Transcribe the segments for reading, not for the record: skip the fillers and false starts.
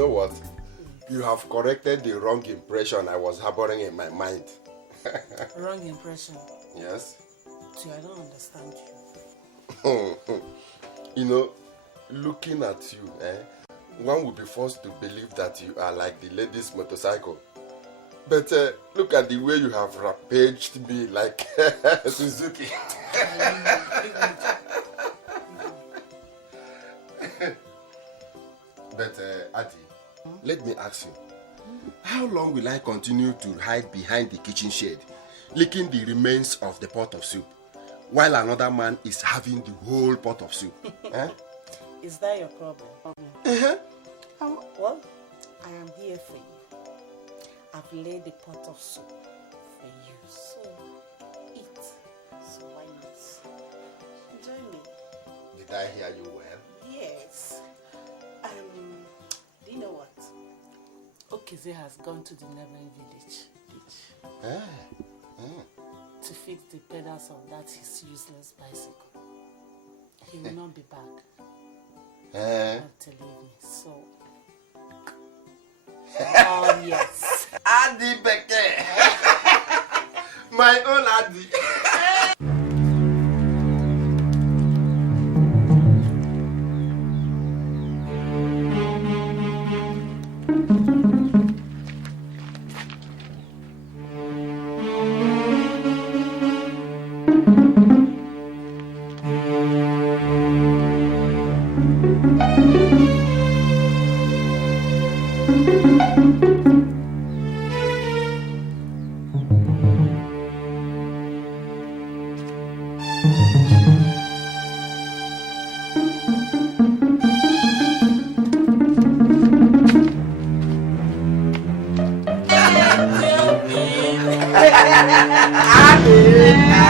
know what? You have corrected the wrong impression I was harboring in my mind. Wrong impression? Yes. See, I don't understand you. You know, looking at you, one would be forced to believe that you are like the lady's motorcycle. But look at the way you have rampaged me like Suzuki. But Adi, let me ask you, how long will I continue to hide behind the kitchen shade, licking the remains of the pot of soup, while another man is having the whole pot of soup? Is that your problem? Well, I am here for you. I've laid the pot of soup for you, so eat. So why not? Enjoy me. Did I hear you well? Yes. Do you know what? Okize has gone to the neighboring village to fix the pedals of that his useless bicycle. He will not be back. Not to leave me, so... Oh, yes. Adi Beke! My own Adi!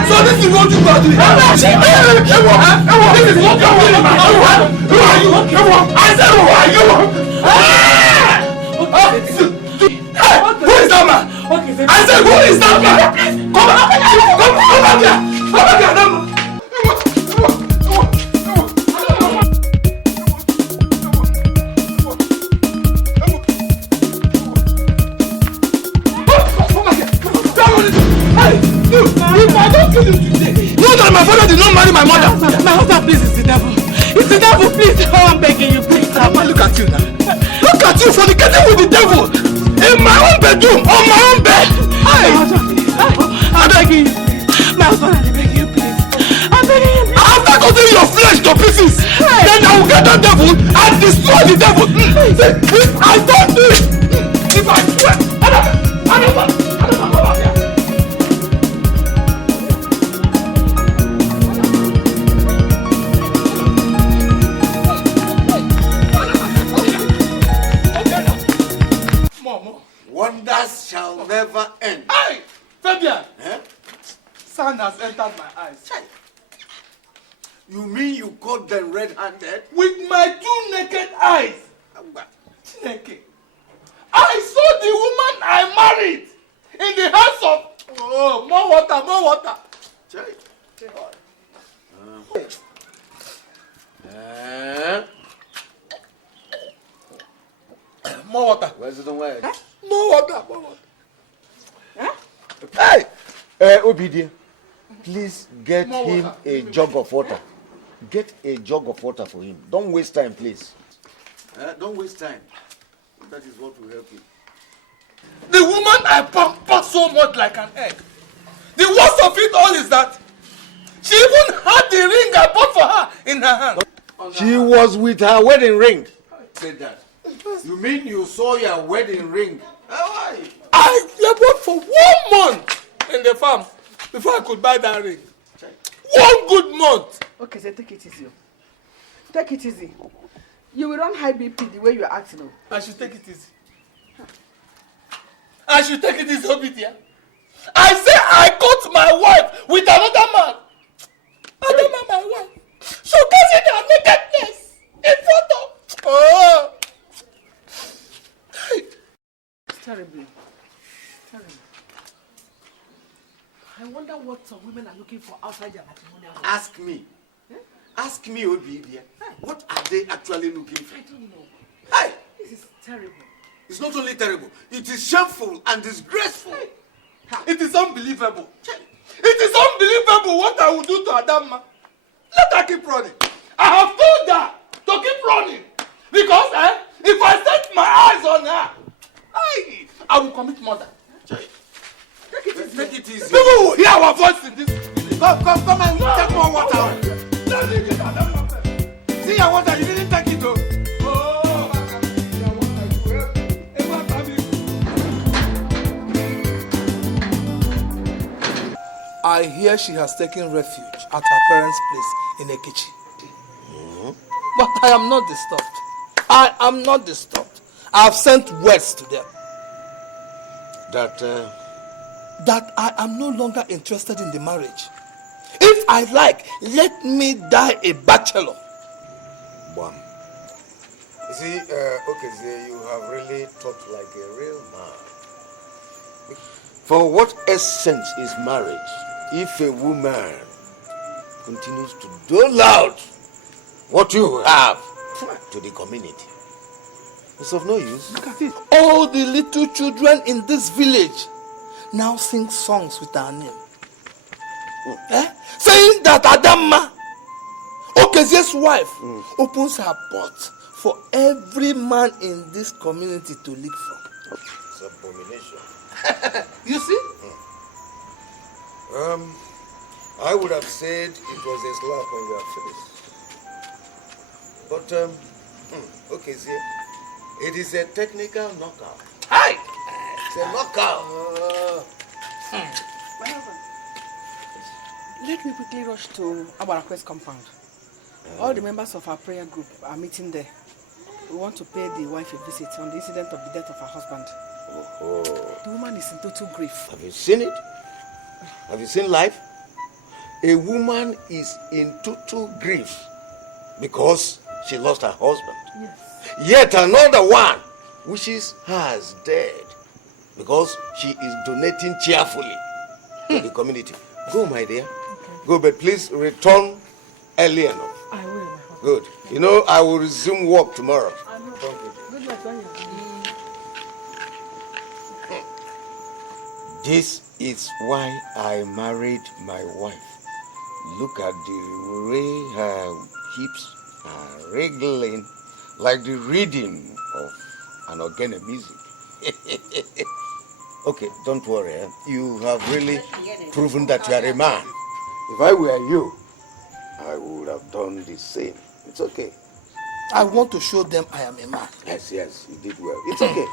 So this is what you got to do. This is what you're doing. Who are you? I said who are you? Who is that man? I said who is that man? Come back here. Come back here. You know that my father did not marry my mother. My husband, please, it's the devil. It's the devil, please. Oh, I'm begging you, please. Look at you now. Look at you fornicating with the devil. In my own bedroom, on my own bed. I'm begging you. My husband, I'm begging you, please. I'm begging you, please. After cutting your flesh to pieces, then I will get the devil and destroy the devil. I don't do it. If I swear, I don't come up here. Wonders shall never end. Hey, Fabian! Sun has entered my eyes. You mean you caught them red-handed? With my 2 naked eyes. Naked. I saw the woman I married in the house of... Oh, more water. More water. Where's the way? More water. Hey! Obidi, please get him a jug of water. Get a jug of water for him. Don't waste time, please. Don't waste time. That is what will help you. The woman I pamper so much like an egg. The worst of it all is that she even had the ring I bought for her in her hand. She was with her wedding ring. Say that. You mean you saw your wedding ring? I labored for 1 month in the farm before I could buy that ring. 1 good month. Okay, so take it easy. Take it easy. You will run high BP the way you are acting. I should take it easy. I should take it easy, Obidia. I say I caught my wife with another man. Another man, my wife. Showcasing her nakedness in front of... Oh! It's terrible. I wonder what some women are looking for outside their matrimonial home. Ask me. Ask me, Obidia. What are they actually looking for? I don't know. Hey! This is terrible. It's not only terrible, it is shameful and disgraceful. It is unbelievable. It is unbelievable what I will do to Adamma. Let her keep running. I have told her to keep running. Because if I set my eyes on her, I will commit murder. Take it easy. People will hear our voice in this. Come and take more water. Let me get Adamma first. See your water, you didn't take it though. I hear she has taken refuge at her parents' place in Ekichi. But I am not disturbed. I am not disturbed. I have sent words to them That I am no longer interested in the marriage. If I like, let me die a bachelor. Bam. You see, okay, you have really talked like a real man. For what essence is marriage if a woman continues to dole out what you have to the community? It's of no use. Look at it. All the little children in this village now sing songs with our name. Saying that Adamma, Okezie's wife, opens her pot for every man in this community to lick from. It's abomination. You see? I would have said it was a slap on your face. But, okay, see, it is a technical knockout. Hi! It's a knockout. My husband, let me quickly rush to Abarakwes compound. All the members of our prayer group are meeting there. We want to pay the wife a visit on the incident of the death of her husband. Oh. The woman is in total grief. Have you seen it? Have you seen life? A woman is in total grief because she lost her husband. Yes. Yet another one wishes hers dead because she is donating cheerfully to the community. Go, my dear. Okay. Go, but please return early enough. I will, my husband. Good. You know, I will resume work tomorrow. I will. Thank you. Good luck, Daniel. This is why I married my wife. Look at the way her hips are wriggling like the rhythm of an organ music. Okay, don't worry. You have really proven that you are a man. If I were you, I would have done the same. It's okay. I want to show them I am a man. Yes, you did well. It's okay.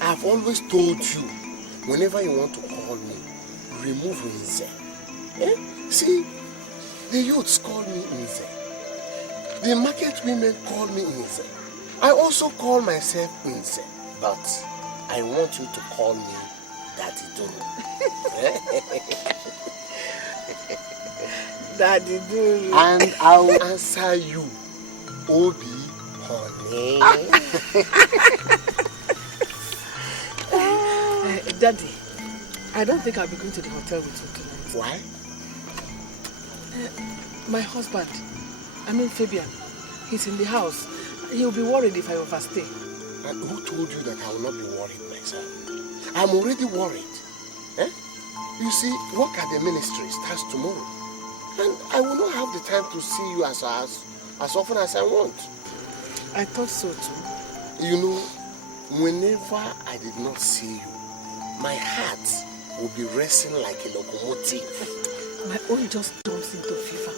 I've always told you, whenever you want to call me, remove Nze. See, the youths call me Nze. The market women call me Nze. I also call myself Nze, but I want you to call me Daddy Duru. Daddy Duru. And I will answer you, Obi Honey. Daddy, I don't think I'll be going to the hotel with you tonight. Why? My husband, Fabian, he's in the house. He'll be worried if I overstay. And who told you that I will not be worried myself? I'm already worried. You see, work at the ministry starts tomorrow. And I will not have the time to see you as often as I want. I thought so too. You know, whenever I did not see you, my heart will be racing like a locomotive. My own just jumps into fever.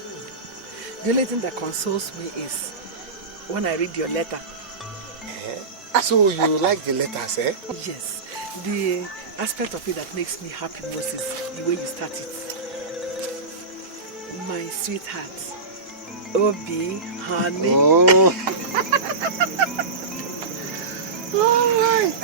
The only thing that consoles me is when I read your letter. So you like the letters, eh? Yes. The aspect of it that makes me happy most is the way you start it. My sweetheart. Obi, honey. Oh. All right.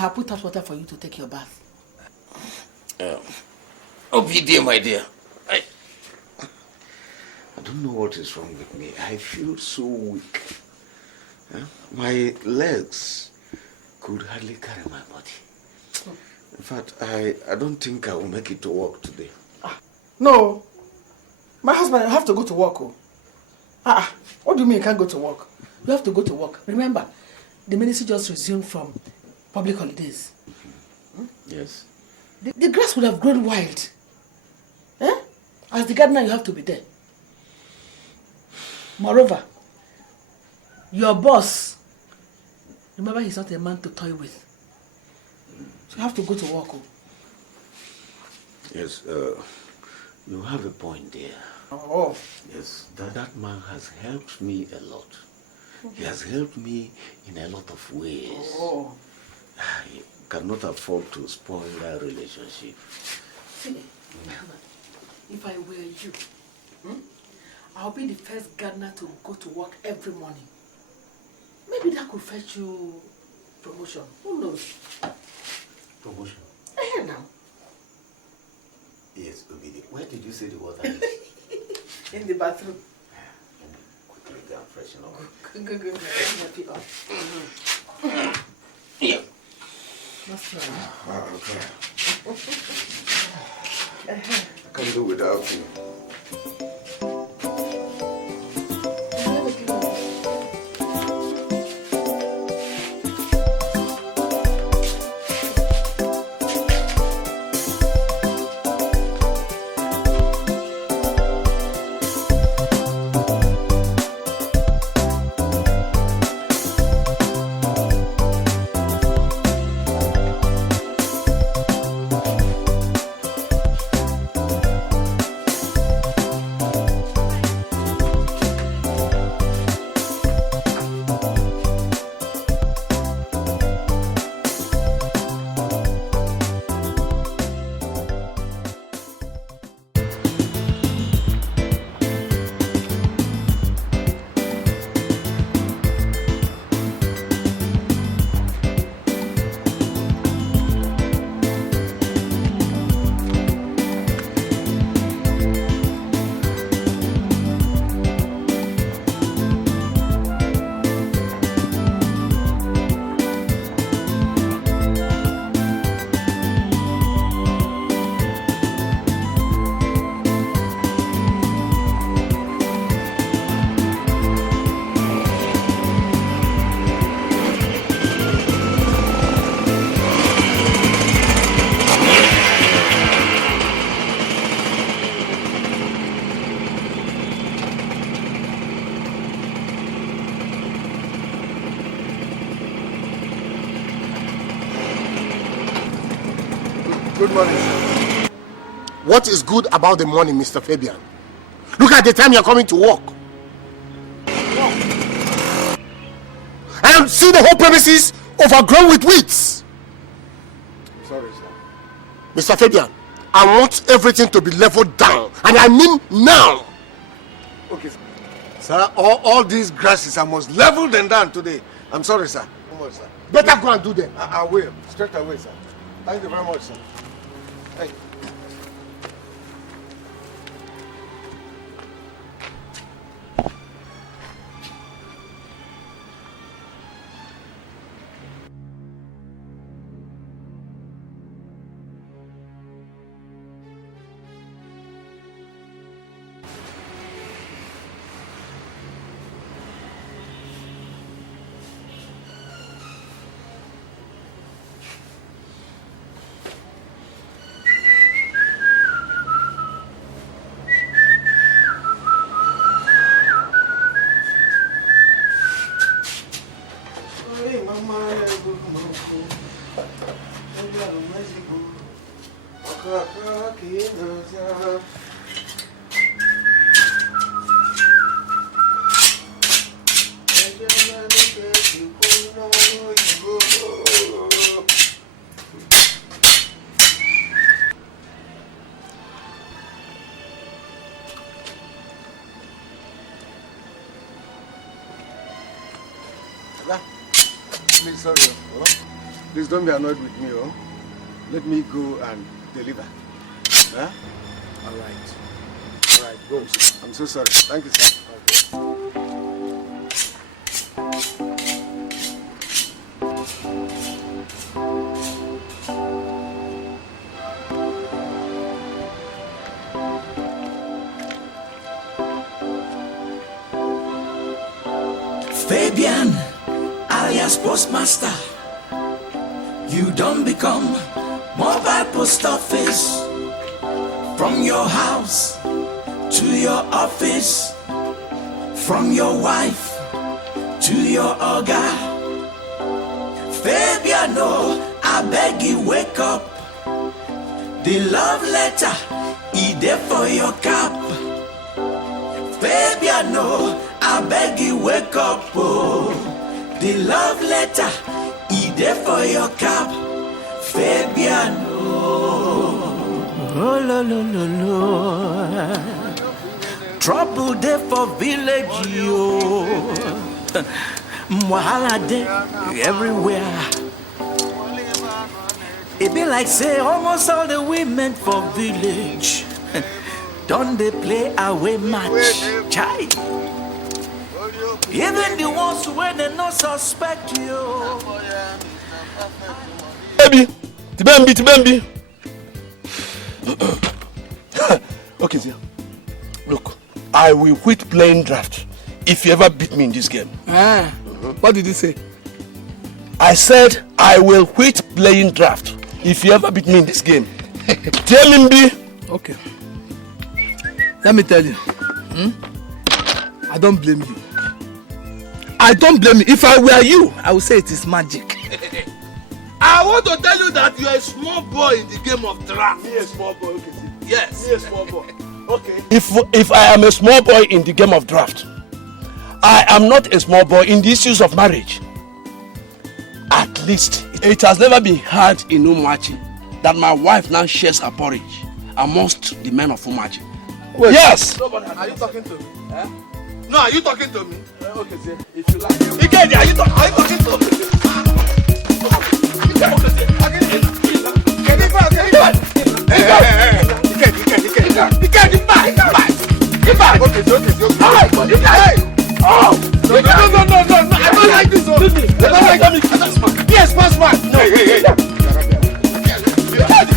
I have put hot water for you to take your bath. Be dear, my dear. I don't know what is wrong with me. I feel so weak. My legs could hardly carry my body. In fact, I don't think I will make it to work today. No. My husband, you have to go to work. What do you mean you can't go to work? You have to go to work. Remember, the ministry just resumed from public holidays. Yes. The grass would have grown wild. As the gardener, you have to be there. Moreover, your boss, remember, he's not a man to toy with. So you have to go to work. Yes, you have a point there. Oh. Yes, that man has helped me a lot. He has helped me in a lot of ways. Oh. I cannot afford to spoil that relationship. See, if I were you, I'll be the first gardener to go to work every morning. Maybe that could fetch you promotion. Who knows? Promotion? Now. Yes, Obidi. Where did you say the water is? In the bathroom. Let me quickly go and freshen up. Good. Happy up. Yeah. That's right. Okay. I can't do without you. Good morning, sir. What is good about the morning, Mr. Fabian? Look at the time you're coming to work. And see the whole premises overgrown with weeds. Sorry, sir. Mr. Fabian, I want everything to be leveled down. And I mean now. Okay, sir. Sir, all these grasses I must level them down today. I'm sorry, sir. Very much, sir. Better go and do them. I will. Straight away, sir. Thank you very much, sir. Thank you. Please, sorry. Please don't be annoyed with me, oh. Let me go and deliver. Huh? All right, go. I'm so sorry. Thank you, sir. Fabian, alias Postmaster, you don't become mobile post office. From your house to your office, from your wife to your oga. Fabiano, I beg you wake up. The love letter, e there for your cap. Fabiano, I beg you wake up, oh. The love letter, e there for your cap. Fabiano. Oh, lo, lo, lo, lo. Trouble there for village, yo. Wahala there everywhere. It be like say almost all the women for village don't they play away match, chai. Even the ones where they not suspect you. Baby, Okay, dear. Look, I will quit playing draft if you ever beat me in this game. What did you say? I said I will quit playing draft if you ever beat me in this game. Tell him, B. Okay. Let me tell you. I don't blame you. I don't blame you. If I were you, I would say it is magic. I want to tell you that you are a small boy in the game of draft. Me a small boy, okay. Yes. Me a small boy. Okay. If I am a small boy in the game of draft, I am not a small boy in the issues of marriage. At least it has never been heard in Umachi that my wife now shares her porridge amongst the men of Umachi. Wait, yes. Are you talking to me? No, are you talking to me? Okay, sir. If you like. Ikedi, are you talking to me? No, I don't like this. Yes, pass man. No, hey.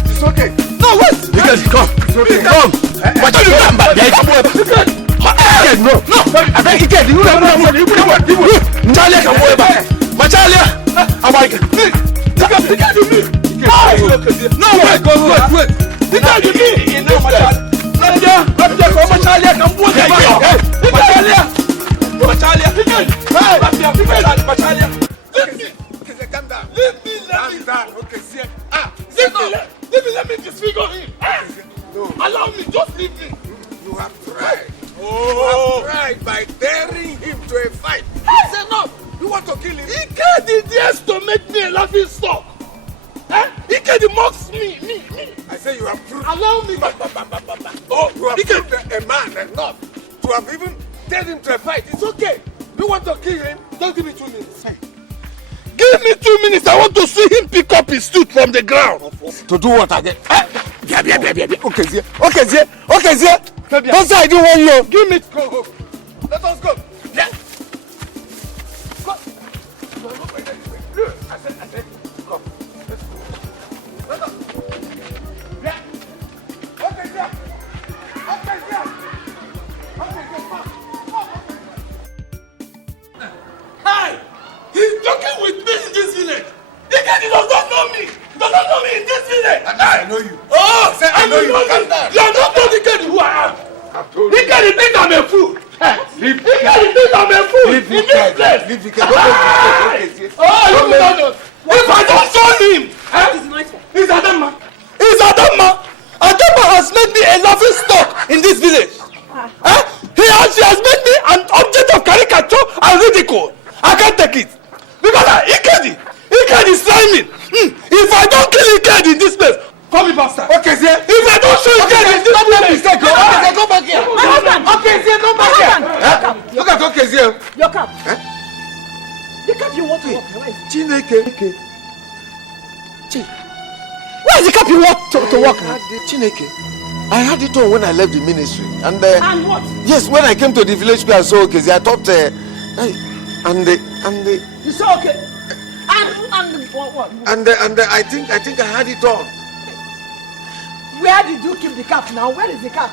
It's okay. No, wait. Ikedi, come. Come. What are you doing back there? No. I beg Ikedi, you don't know. Charlie, come over. Machalia. I'm like, Ikedi, me. No, wait. Ikedi, me. No, Machalia, come over. Machalia. Calm down. Leave me. Okay, see. Let me disfigure him. No. Allow me, just leave me. You have tried. You have tried by daring him to a fight. It's enough. You want to kill him? Ikedi dares to make me a laughing stock. Ikedi mocks me. I say you have proved. Allow me. You have proved a man enough to have even dared him to a fight. It's okay. You want to kill him? Don't give me 2 minutes. Give me 2 minutes. I want to see him pick up his suit from the ground. To do what again? Okay, Zia. Don't say I didn't want you. Give me. Go. Let us go. Yeah. Go. I said, come. Let's go. Let us. Yeah. Okay, Zia. Hi! He's joking with me in this village. Ikedi does not know me. He does not know me in this village. I know you. Oh, I know you. You are not told Ikedi who I am. Ikedi think I'm a fool. Ikedi think I'm a fool in this place. Leave Ikedi. Oh, you don't know. If I don't show him, he's Adama. Adama has made me a laughing stock in this village. She has made me an object of caricature and ridicule. I can't take it. Because Ikedi is slimy. If I don't kill Ikedi in this place, call me bastard. Okay, sir. If I don't show Ikedi in this place, go back here. My husband. Okay, sir, go back here. Look at okay, sir. Your cap. The cap you want to walk. Chineke. Where's the cap you want to work? Chineke, I had it on when I left the ministry. And what? Yes, when I came to the village square, I saw Okezi. I thought, You saw okay? And what? And I think I had it on. Where did you keep the cap now? Where is the cap?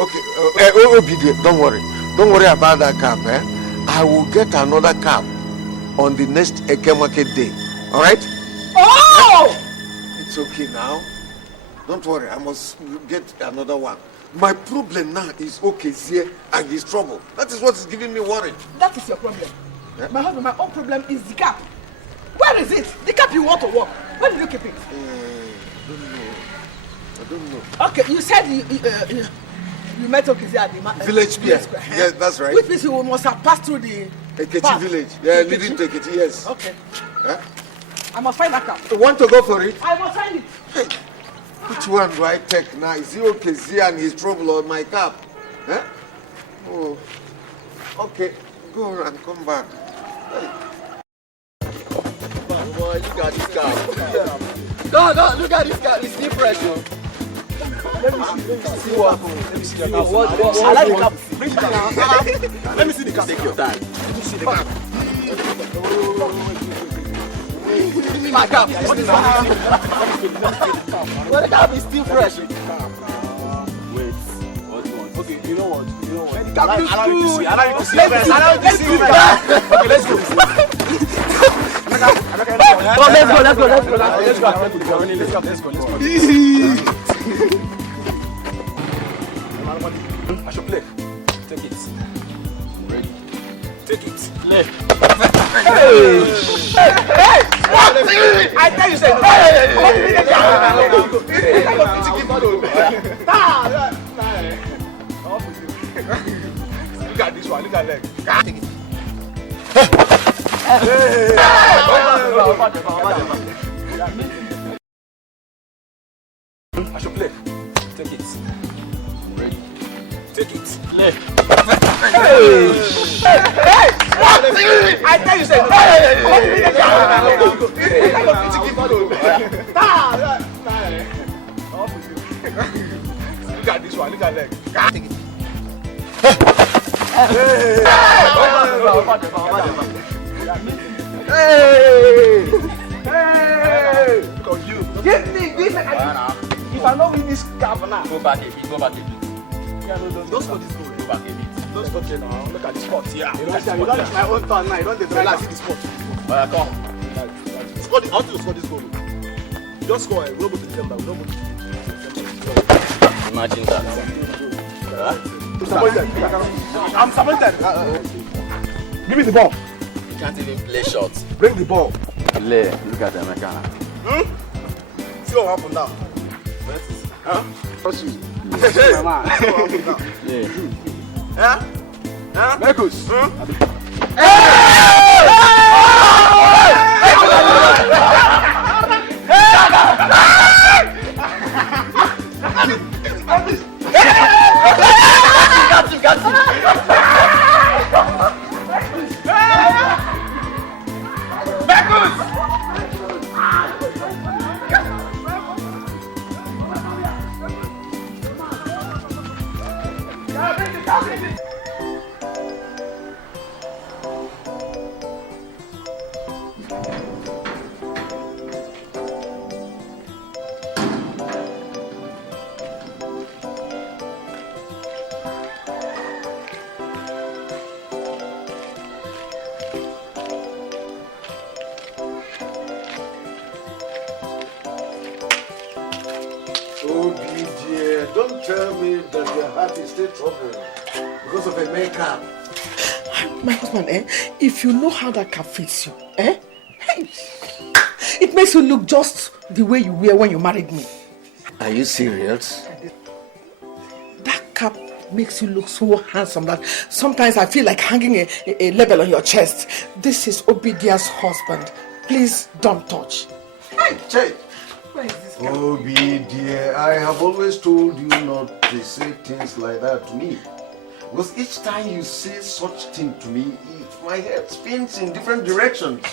Okay, Obidie, don't worry about that cap. I will get another cap on the next Eke Market day. All right? Oh! It's okay now. Don't worry, I must get another one. My problem now is Okezi and his trouble. That is what is giving me worry. That is your problem. Yeah? My husband, my own problem is the cap. Where is it? The cap you want to work. Where did you keep it? I don't know. Okay, you said you met Okezi at the village square. Yes, that's right. Which means you must have passed through the Ekiti village. Yeah, leading to Ekiti, yes. Okay. I must find that cap. You want to go for it? I must find it. Hey, which one do I take now? Is it Okezi and his trouble or my cap? Oh, okay. Go and come back. Hey. Boy, look at this car. No, look at this car. It's still fresh, yo. Let me see what happened. Let me see the cap. I like the cap. Bring it down. Let me see the cap. Take your time. Let me see the cap. Give me my cap. What is that? Well, the cap is still fresh. Wait. Okay, you know what? The cap is good. Allow you to see. Okay, let's go. Let's go. I should play. Take it. Ready. Take it. Play. Hey! I tell you, say look at this one. Look at leg. Take it. I should play. Take it. Ready. Take it. Play. I tell you, say look at this one. Look at leg. Take it. Hey! Give me this. If I don't win this cap now, Go back a bit. yeah, no, don't score this goal. Go back a bit. Don't score it now. Look at the spot. Yeah. You don't reach my own turn now. You don't see the spot. Alright, come. Score this. How do you score this goal? Just score. We don't go to December. We don't go to Imagine that. I'm disappointed. Give me the ball. You can't even play shots. Bring the ball. Look at the American. See what happened now. Huh? Trust you. Hey, man. See what happened now. Huh? Marcus. Got him. Don't tell me that your heart is still troubled because of a makeup. My husband, if you know how that cap fits you, it makes you look just the way you were when you married me. Are you serious? That cap makes you look so handsome that sometimes I feel like hanging a label on your chest. This is Obidia's husband. Please don't touch. Hey, where is this cap? Obidia, I have always told you not to say things like that to me. Because each time you say such thing to me, my head spins in different directions.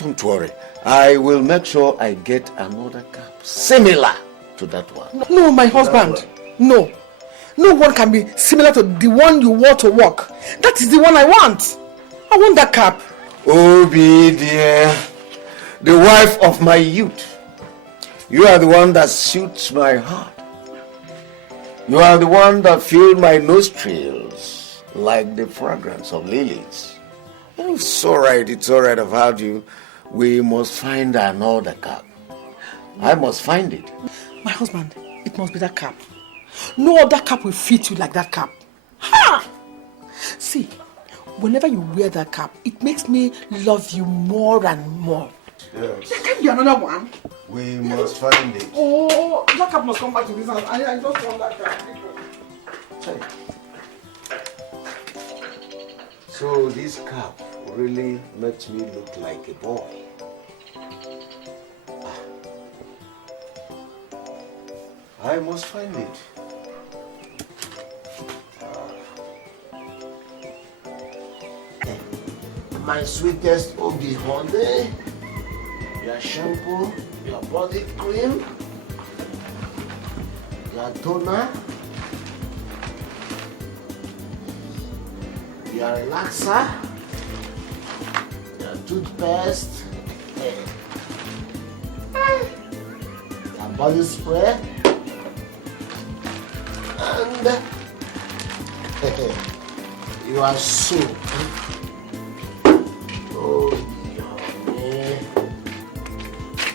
Don't worry. I will make sure I get another cap similar to that one. No, my husband. No. No one can be similar to the one you wore to work. That is the one I want. I want that cap. Obi, dear, the wife of my youth. You are the one that suits my heart. You are the one that filled my nostrils like the fragrance of lilies. It's all right, I've heard you. We must find another cap. I must find it. My husband, it must be that cap. No other cap will fit you like that cap. Ha! See, whenever you wear that cap, it makes me love you more and more. Yes. There can be another one. We must find it. Oh, that cap must come back to this house. I just want that cap. So this cap really makes me look like a boy. I must find it. My sweetest Obi honey, your shampoo, your body cream, your toner, your relaxer, your toothpaste, your body spray, and your soap. Oh, yummy.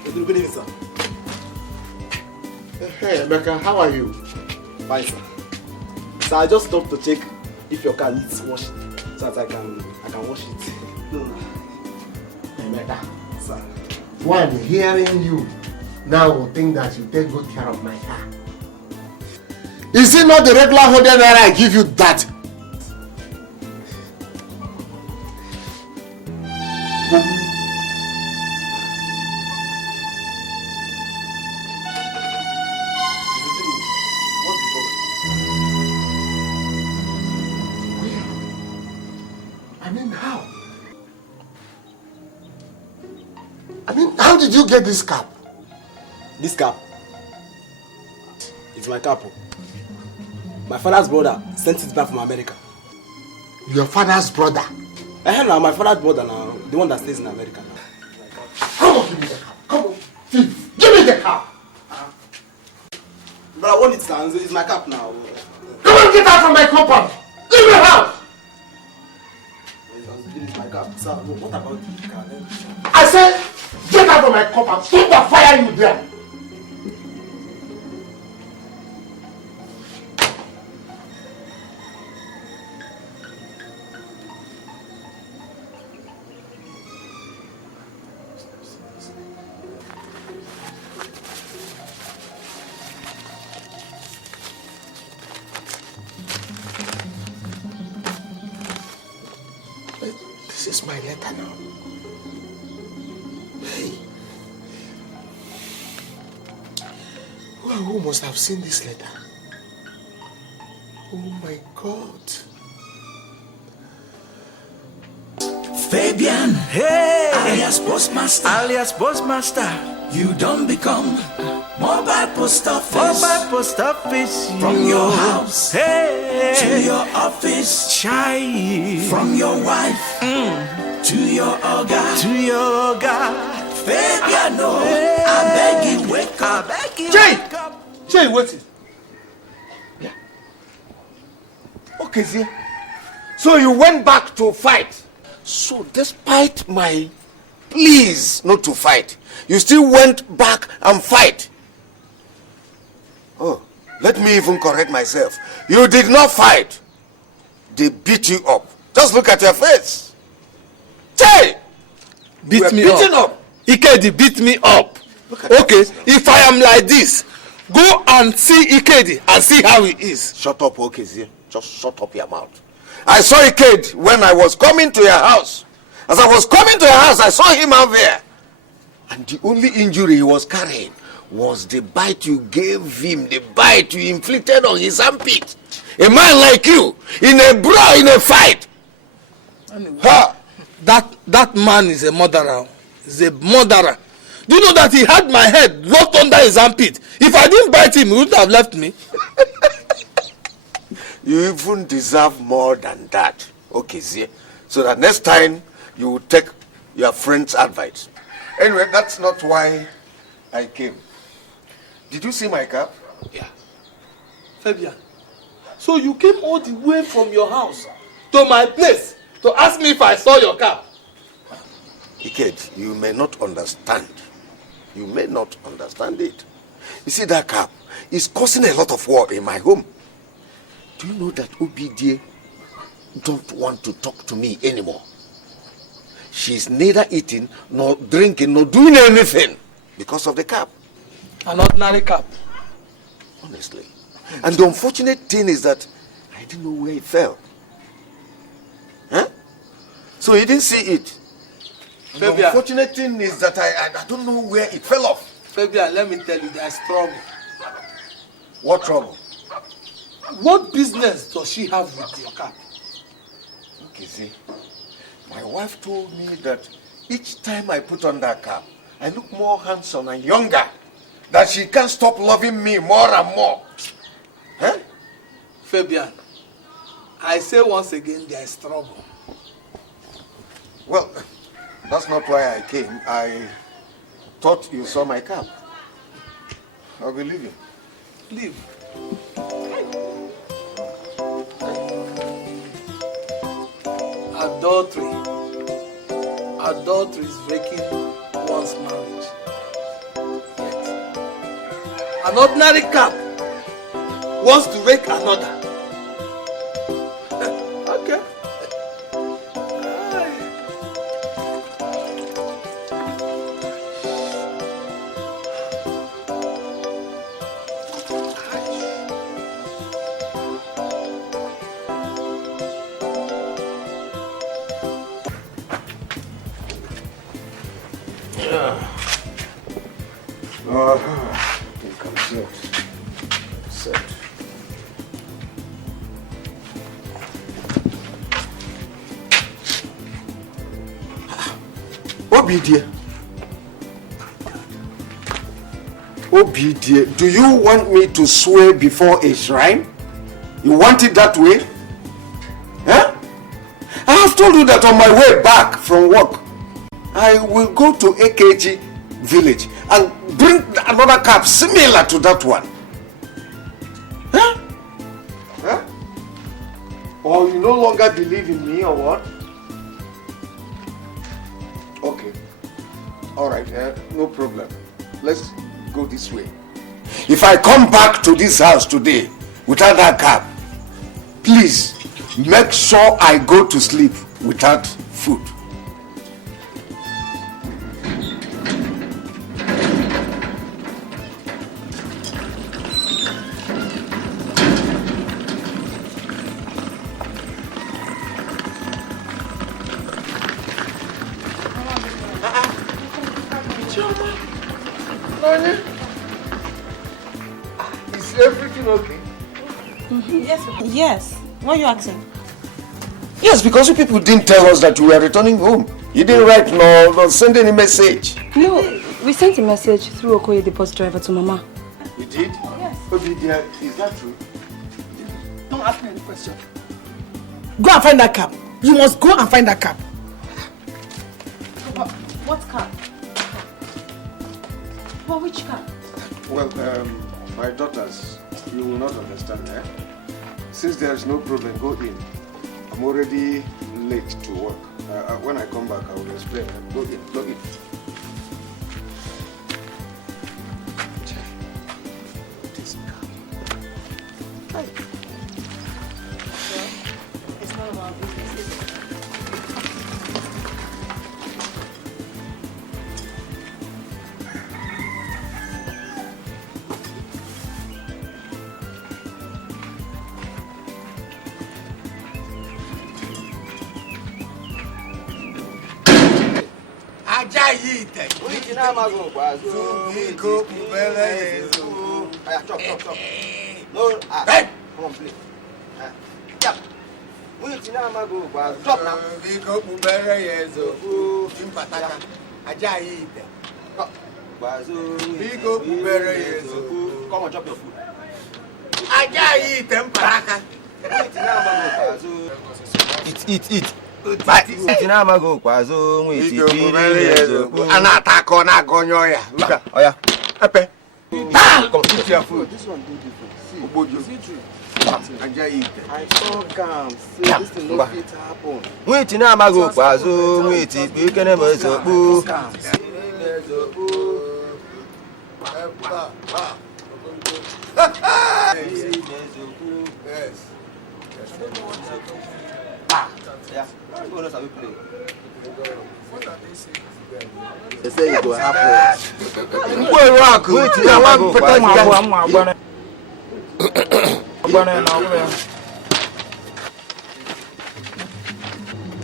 Good evening, sir. Hey, Becca, how are you? Fine, sir. So I just stopped to check if your car needs washing, so that I can wash it. Hey, Becca. Sir. One, hearing you now will think that you take good care of my car. Is it not the regular 100 naira I give you that? How did you get this cap? This cap? It's my cap. My father's brother sent it back from America. Your father's brother? Now, my father's brother now, the one that stays in America now. Come on, give me the cap. Come on, thief. Give me the cap. But I want it now. It's my cap now. Come on, get out from my compound. Leave the house. It's my cap. Sir, what about the car? I said, get out of my compound. Stop the fire you there. This is my letter now. Hey. Who must have seen this letter? Oh my God. Fabian, hey, alias Postmaster, you don't become mobile post office, from your house, hey, to your office, from your wife, to your oga, Fabian, no, I beg you wake up, Jay, wait. Yeah. Okay, see. So you went back to fight. So despite my pleas not to fight, you still went back and fight. Oh, let me even correct myself. You did not fight. They beat you up. Just look at your face. Jay! Beat me up. Ikedi beat me up. Okay, if I am like this, go and see Ikedi and see how he is. Shut up, Okezie. Just shut up your mouth. I saw Ikedi when I was coming to your house. As I was coming to your house, I saw him out there. And the only injury he was carrying was the bite you gave him, the bite you inflicted on his armpit. A man like you, in a brawl, in a fight. Anyway, that man is a murderer. is a murderer. Do you know that he had my head locked under his armpit? If I didn't bite him, he wouldn't have left me. You even deserve more than that. Okay, see? So that next time you will take your friend's advice. Anyway, that's not why I came. Did you see my cap? Yeah. Fabian, so you came all the way from your house to my place to ask me if I saw your cap? Iked, you may not understand. You may not understand it. You see, that cap is causing a lot of war in my home. Do you know that Obidie don't want to talk to me anymore? She's neither eating, nor drinking, nor doing anything because of the cap. An ordinary cap. Honestly. And the unfortunate thing is that I didn't know where it fell. Huh? So you didn't see it. Fabian. The unfortunate thing is that I don't know where it fell off. Fabian, let me tell you, there's trouble. What trouble? What business does she have with your cap? Okay, see, my wife told me that each time I put on that cap, I look more handsome and younger. That she can't stop loving me more and more. Huh? Fabian, I say once again, there is trouble. Well, that's not why I came. I thought you saw my cap. I'll be leaving. Leave. Adultery. Adultery is breaking one's marriage. Yet, an ordinary cap wants to rake another. Okay. You can sit. Sit. Obidie. Obidie, do you want me to swear before a shrine? You want it that way? Huh? I have told you that on my way back from work, I will go to AKG village and bring another cap similar to that one. Huh? Huh? Or you no longer believe in me or what? Okay. All right, no problem. Let's go this way. If I come back to this house today without that cap, please make sure I go to sleep without food. Is everything okay? Yes. Why are you asking? Yes, because you people didn't tell us that you were returning home. You didn't write nor send any message. No, we sent a message through Okoye, the bus driver, to Mama. You did? Yes. Obidie, is that true? Don't ask me any question. Go and find that cap. You must go and find that cap. What cap? Well, which cap? Well, my daughters, you will not understand, eh? Since there is no problem, go in. I'm already late to work. When I come back, I will explain. Go in, go in. It's not about business, is it? Ajayite. Hey! Come on, please. Yeah. Drop now. Ajayi. Bigo Bubere. Come on, chop your food. Ajayi Temparaka. Eat. Tinamago, Quazo, Anatako na gonyoya. Oh, yeah. Epe. Come eat your food. This one do different. See, Obojo. see true. Ajayi. I saw calm. See, this thing no fit happen. Wait, Tinamago, Quazo, wait, you can never so boo. Yes. Yeah. Who knows how we play? What are they saying? They say it will happen. Wait,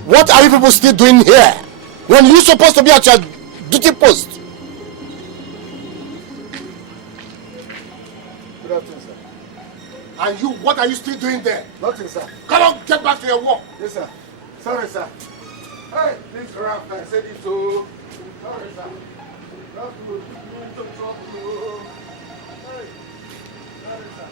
What are you people still doing here? When you're supposed to be at your duty post? Good afternoon, sir. And you, what are you still doing there? Nothing, sir. Come on, get back to your work. Yes, sir. Sorry, sir. Hey, this Ralph, I said it to. Sorry, sir. Not to put me into trouble. Hey, sorry, sir.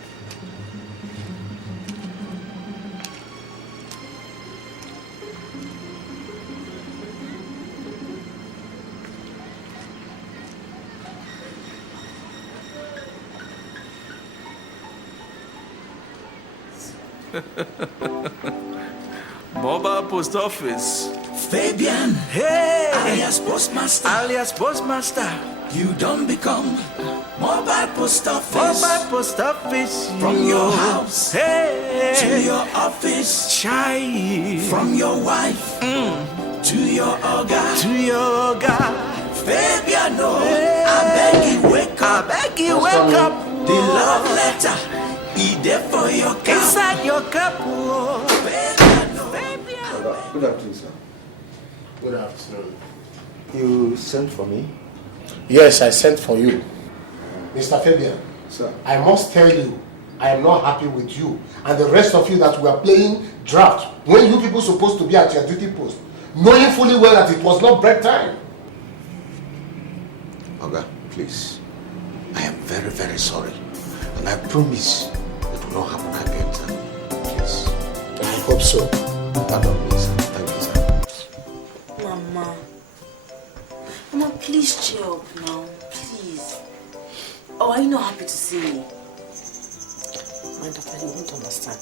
Mobile post office. Fabian, Hey, alias Postmaster, you don't become mobile post office. mobile post office. From your house Hey, to your office, chai. from your wife to your organ. To your guy. Fabian, no, I beg you wake up. Wake up. The love letter, be there for your cup. Inside your cup. Oh. Fabian, no. Good afternoon, sir. Good afternoon. You sent for me? Yes, I sent for you. Mr. Fabian, Sir. I must tell you, I am not happy with you and the rest of you that were playing draft when you people supposed to be at your duty post, knowing fully well that it was not break time. Oga, please. I am very, very sorry. And I promise it will not happen again, sir. Please. I hope so. Pardon me, sir. Thank you, sir. Mama, please cheer up now, please. Oh, are you not happy to see me? My daughter, you won't understand.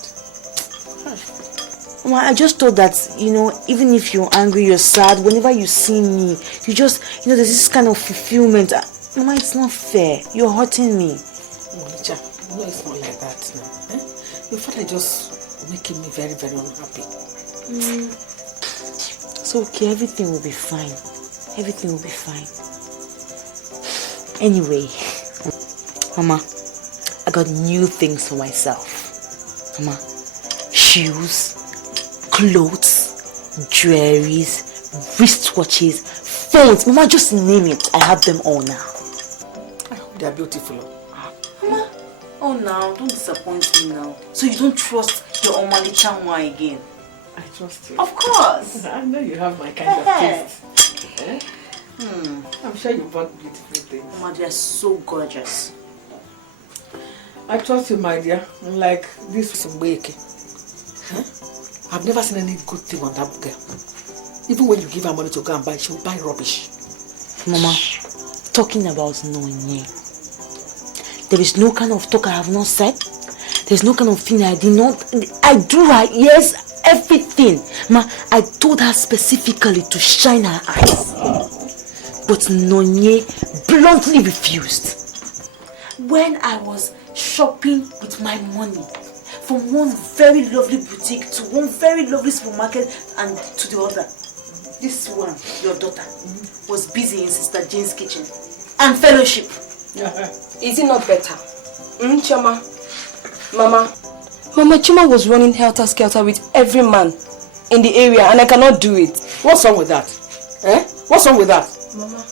Mama, I just thought that, even if you're angry, you're sad, whenever you see me, you just, there's this kind of fulfillment. Mama, it's not fair. You're hurting me. Monicha, it's not like that now. Eh? Your father just making me very, very unhappy. It's okay, everything will be fine. Everything will be fine. Anyway, Mama, I got new things for myself. Mama, shoes, clothes, jewelries, wristwatches, phones. Mama, just name it. I have them all now. I hope they are beautiful. Mama, oh now, don't disappoint me now. So you don't trust your Omali Chanwa again? I trust you. Of course. I know you have my kind of taste. Eh? I'm sure you bought beautiful things. Mama, they are so gorgeous. I trust you, my dear. Like this Sumbeke. Huh? I've never seen any good thing on that girl. Even when you give her money to go and buy, she'll buy rubbish. Mama, talking about Nonye. There is no kind of talk I have not said. There's no kind of thing I did not. I do her, yes, everything. Ma, I told her specifically to shine her eyes. But Nonye bluntly refused. When I was shopping with my money from one very lovely boutique to one very lovely supermarket and to the other, this one, your daughter, was busy in Sister Jane's kitchen and fellowship. Is it not better? Chama? Mama, Chima was running helter-skelter with every man in the area and I cannot do it. What's wrong with that? Eh? What's wrong with that? Mama.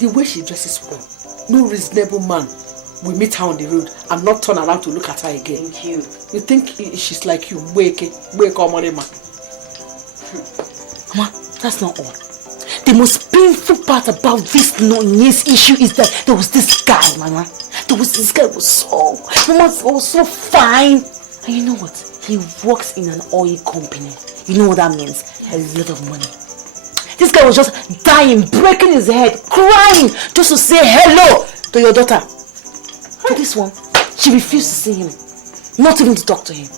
The way she dresses well, no reasonable man will meet her on the road and not turn around to look at her again. Thank you. You think she's like you? Wake up, Mama, that's not all. The most painful part about this Nonye's issue is that there was this guy, Mama. This guy was so fine. And you know what? He works in an oil company. You know what that means? A lot of money. This guy was just dying, breaking his head, crying, just to say hello to your daughter. To this one, she refused to see him. Not even to talk to him.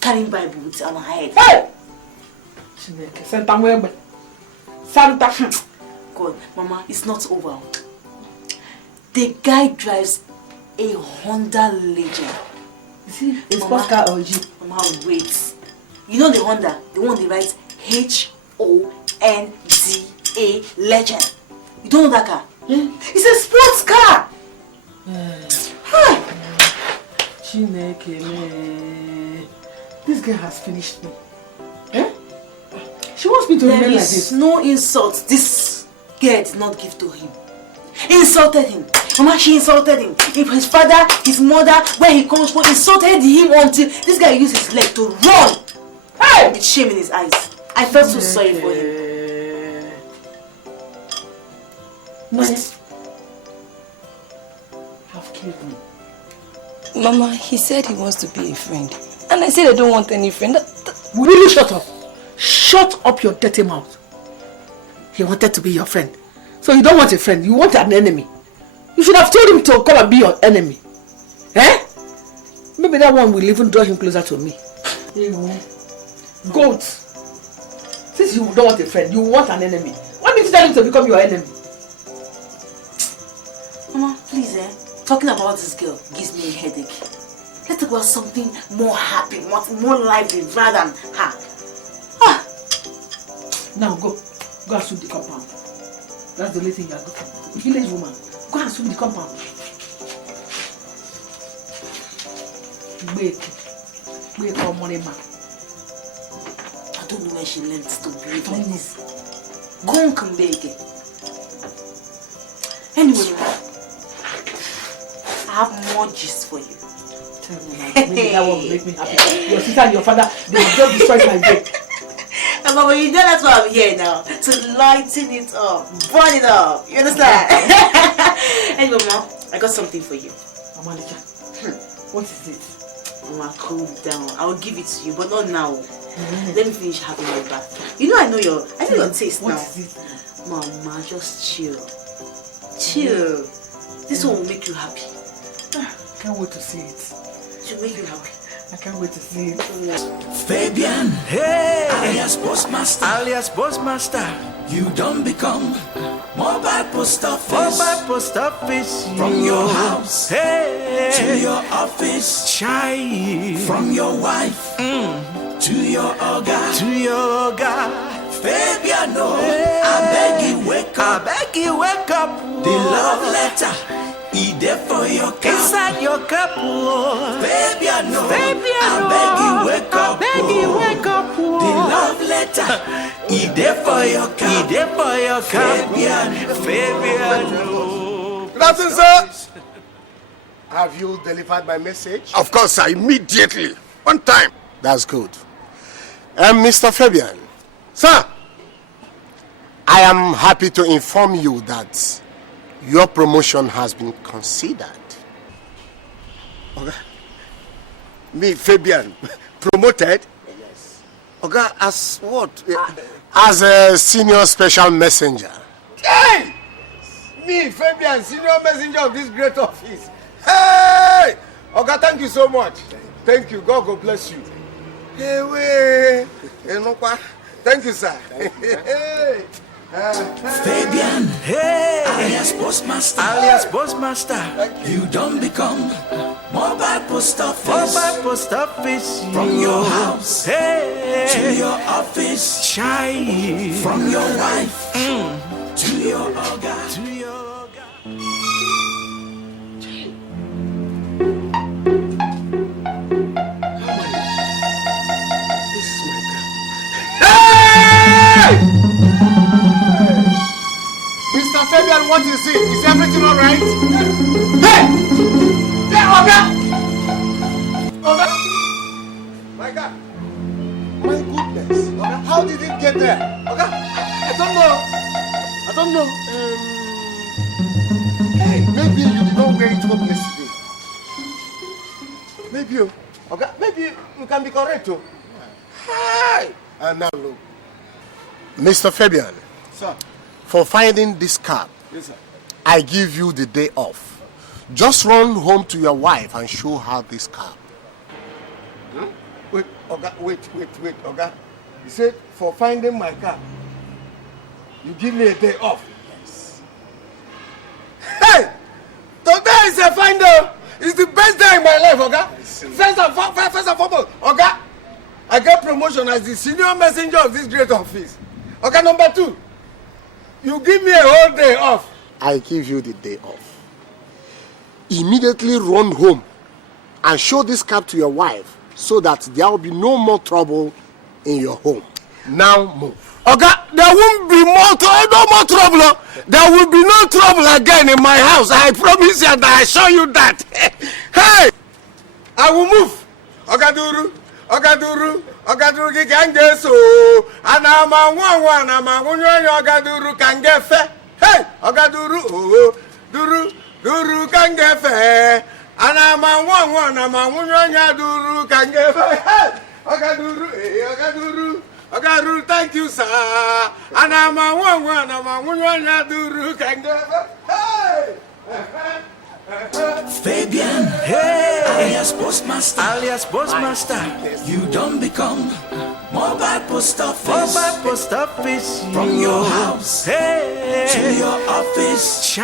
Carrying Bible with on her head. Hey! Santa. God, Mama, it's not over. The guy drives a Honda Legend. A sports car or Jeep? Mama, wait. You know the Honda? The one they write Honda Legend. You don't know that car? It's a sports car. Chineke, this girl has finished me. She wants me to remain like this. No insult this girl did not give to him. Insulted him. Mama, she insulted him. If his father, his mother, where he comes from, insulted him until this guy used his leg to run. Hey! With shame in his eyes. I felt so sorry for him. Have killed me. Mama, he said he wants to be a friend. And I said I don't want any friend. Will you shut up? Shut up your dirty mouth. He wanted to be your friend. So you don't want a friend, you want an enemy. You should have told him to come and be your enemy. Eh? Maybe that one will even draw him closer to me. Goat. Since you don't want a friend, you want an enemy. Why did you tell him to become your enemy? Mama, please, talking about this girl gives me a headache. Let's talk about something more happy, more lively rather than her. Now go and sweep the compound. That's the only thing you are good for. Village woman, go and sweep the compound. Wait for money, man. I don't know where she learned to behave like this. Go and come back. Anyway, I have more gist for you. Tell me, maybe that one will make me happy. Your sister and your father, they will just destroy my day. Mama, you know that's why I'm here now. To lighten it up, burn it up. You understand? Anyway, Mama, I got something for you. Mama, what is it? Mama, cool down. I will give it to you, but not now. Let me finish having my bath. You know I know your taste now. What is it? Mama, just chill. Chill. This one will make you happy. Can't wait to see it. It will make you happy. I can't wait to see it. Fabian, hey, alias Postmaster, you don't become mobile post office. From your house, hey, to your office, child. From your wife, to your organ, Fabian, no, hey. I beg you wake up. The love letter. There for your cup. Inside your cup, Fabian, no. I beg you wake up. The love letter. There for your cup. Fabian, no. Good afternoon, sir. Have you delivered my message? Of course, sir, immediately. On time. That's good. Mr. Fabian, sir, I am happy to inform you that your promotion has been considered. Okay. Me, Fabian, promoted? Yes. Okay, as what? As a senior special messenger. Hey! Me, Fabian, senior messenger of this great office. Hey! Okay, thank you so much. Thank you. God bless you. Hey, wait. Thank you, sir. Hey. Fabian, hey, alias Postmaster, you don't become mobile post office. From your house, hey, to your office, child. From your wife, to your organ. Mr. Fabian, what is it? Is everything all right? Hey! Hey, Oga! My God! My goodness! Oga, how did it get there? Oga, I don't I don't know. Hey, maybe you did not wear it home yesterday. Maybe you. Okay, maybe you can be correct. Hi. And now look. Mr. Fabian. Sir. For finding this cab. Yes, sir. I give you the day off. Just run home to your wife and show her this cab. Wait, Oga, wait, Oga. You said for finding my car, you give me a day off. Yes. Hey! Today is a fine day. It's the best day in my life, Oga. First and foremost, Oga, I get promotion as the senior messenger of this great office. Okay, number 2, you give me a whole day off. I give you the day off. Immediately run home and show this cab to your wife so that there will be no more trouble in your home. Now move. Okay, there won't be no more trouble. There will be no trouble again in my house. I promise you and I assure you that. Hey, I will move. Ogaduru, kange so. Anama Ogaduru kange fe. Hey, Ogaduru, duru kange fe. Anama duru kange fe. Hey, Ogaduru, thank you, sir. Anama duru kange fe. Hey. Fabian, hey, alias postmaster, you don't become mobile post office, from your house, hey, to your office,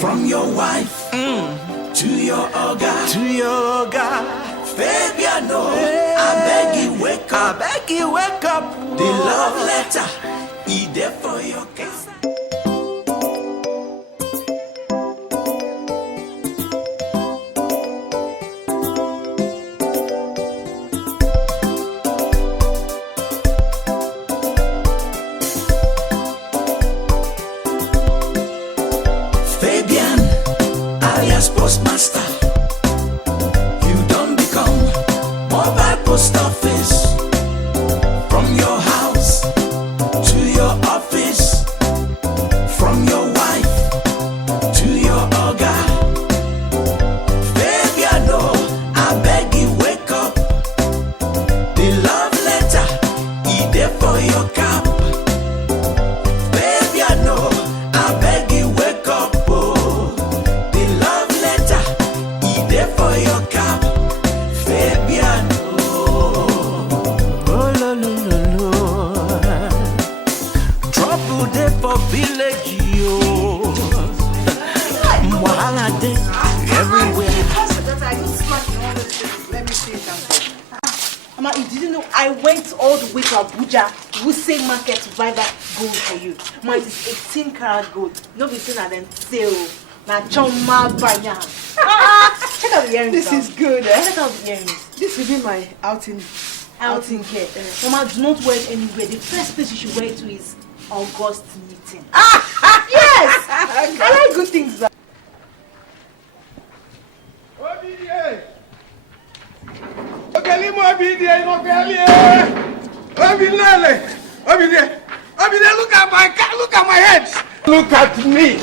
from your wife, to your oga, Fabian, no, hey. I beg you wake up, the love letter, is there for your case. Postmaster, you don't become mobile post office, from your house to your office, from your wife to your oga. Fabiano, I beg you wake up, the love letter, is there for your cap. Fabiano, I beg you wake up, for your cap, Fabiano. Oh, no. Trouble there for village, yo. Wahala day everywhere. Let me see it. Mama, you didn't know I went all the way to Abuja, Wuse Market to buy that gold for you. Mine is 18 karat gold. No be seen and then sale. Now, Choma Banya. Check out the earrings. This is good, eh? Check out the earrings. This will be my outing care. Mama, do not wear it anywhere. The first place you should wear it to is August meeting. Yes! I like good things. Look at my car, look at my head. Look at me.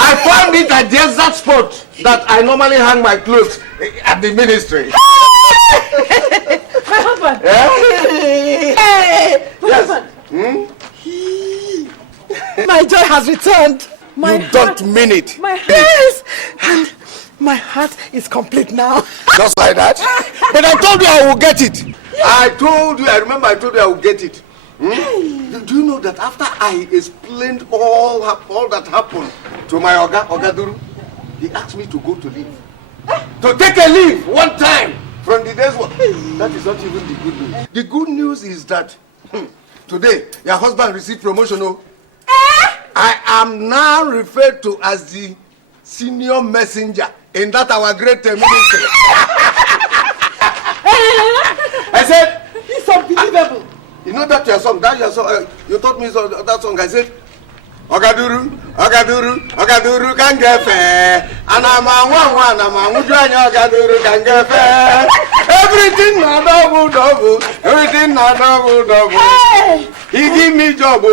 I found it at the exact spot that I normally hang my clothes at the ministry. My husband. Hey, my husband. My joy has returned. You don't mean it. My yes, and my heart is complete now. Just like that? But I told you I will get it. I remember I told you I would get it. Do you know that after I explained all that happened to my Ogaduru, he asked me to go to leave. To take a leave one time from the day's work. That is not even the good news. The good news is that today your husband received promotion. I am now referred to as the senior messenger in that our great ministry. I said, it's unbelievable. You know that your song, you taught me that song. I said, Ogaduru, can get fair. And I'm Ogaduru can get fair. Everything na double. Everything na double. Hey! He give me job.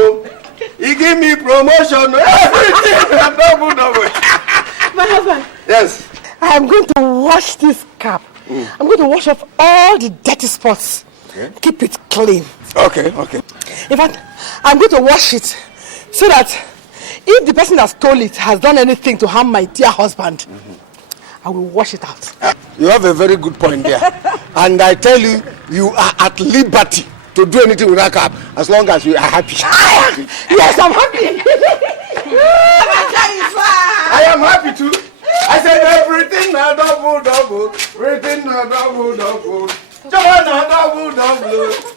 He give me promotion. Everything na double. My husband. Yes. I'm going to wash this cap. I'm going to wash off all the dirty spots. Okay. Keep it clean. Okay. In fact, I'm going to wash it so that if the person that stole it has done anything to harm my dear husband, I will wash it out. You have a very good point there. And I tell you, you are at liberty to do anything with that cap as long as you are happy. Yes, I'm happy. I am happy too. I said everything na double. Everything na double. Jamana double.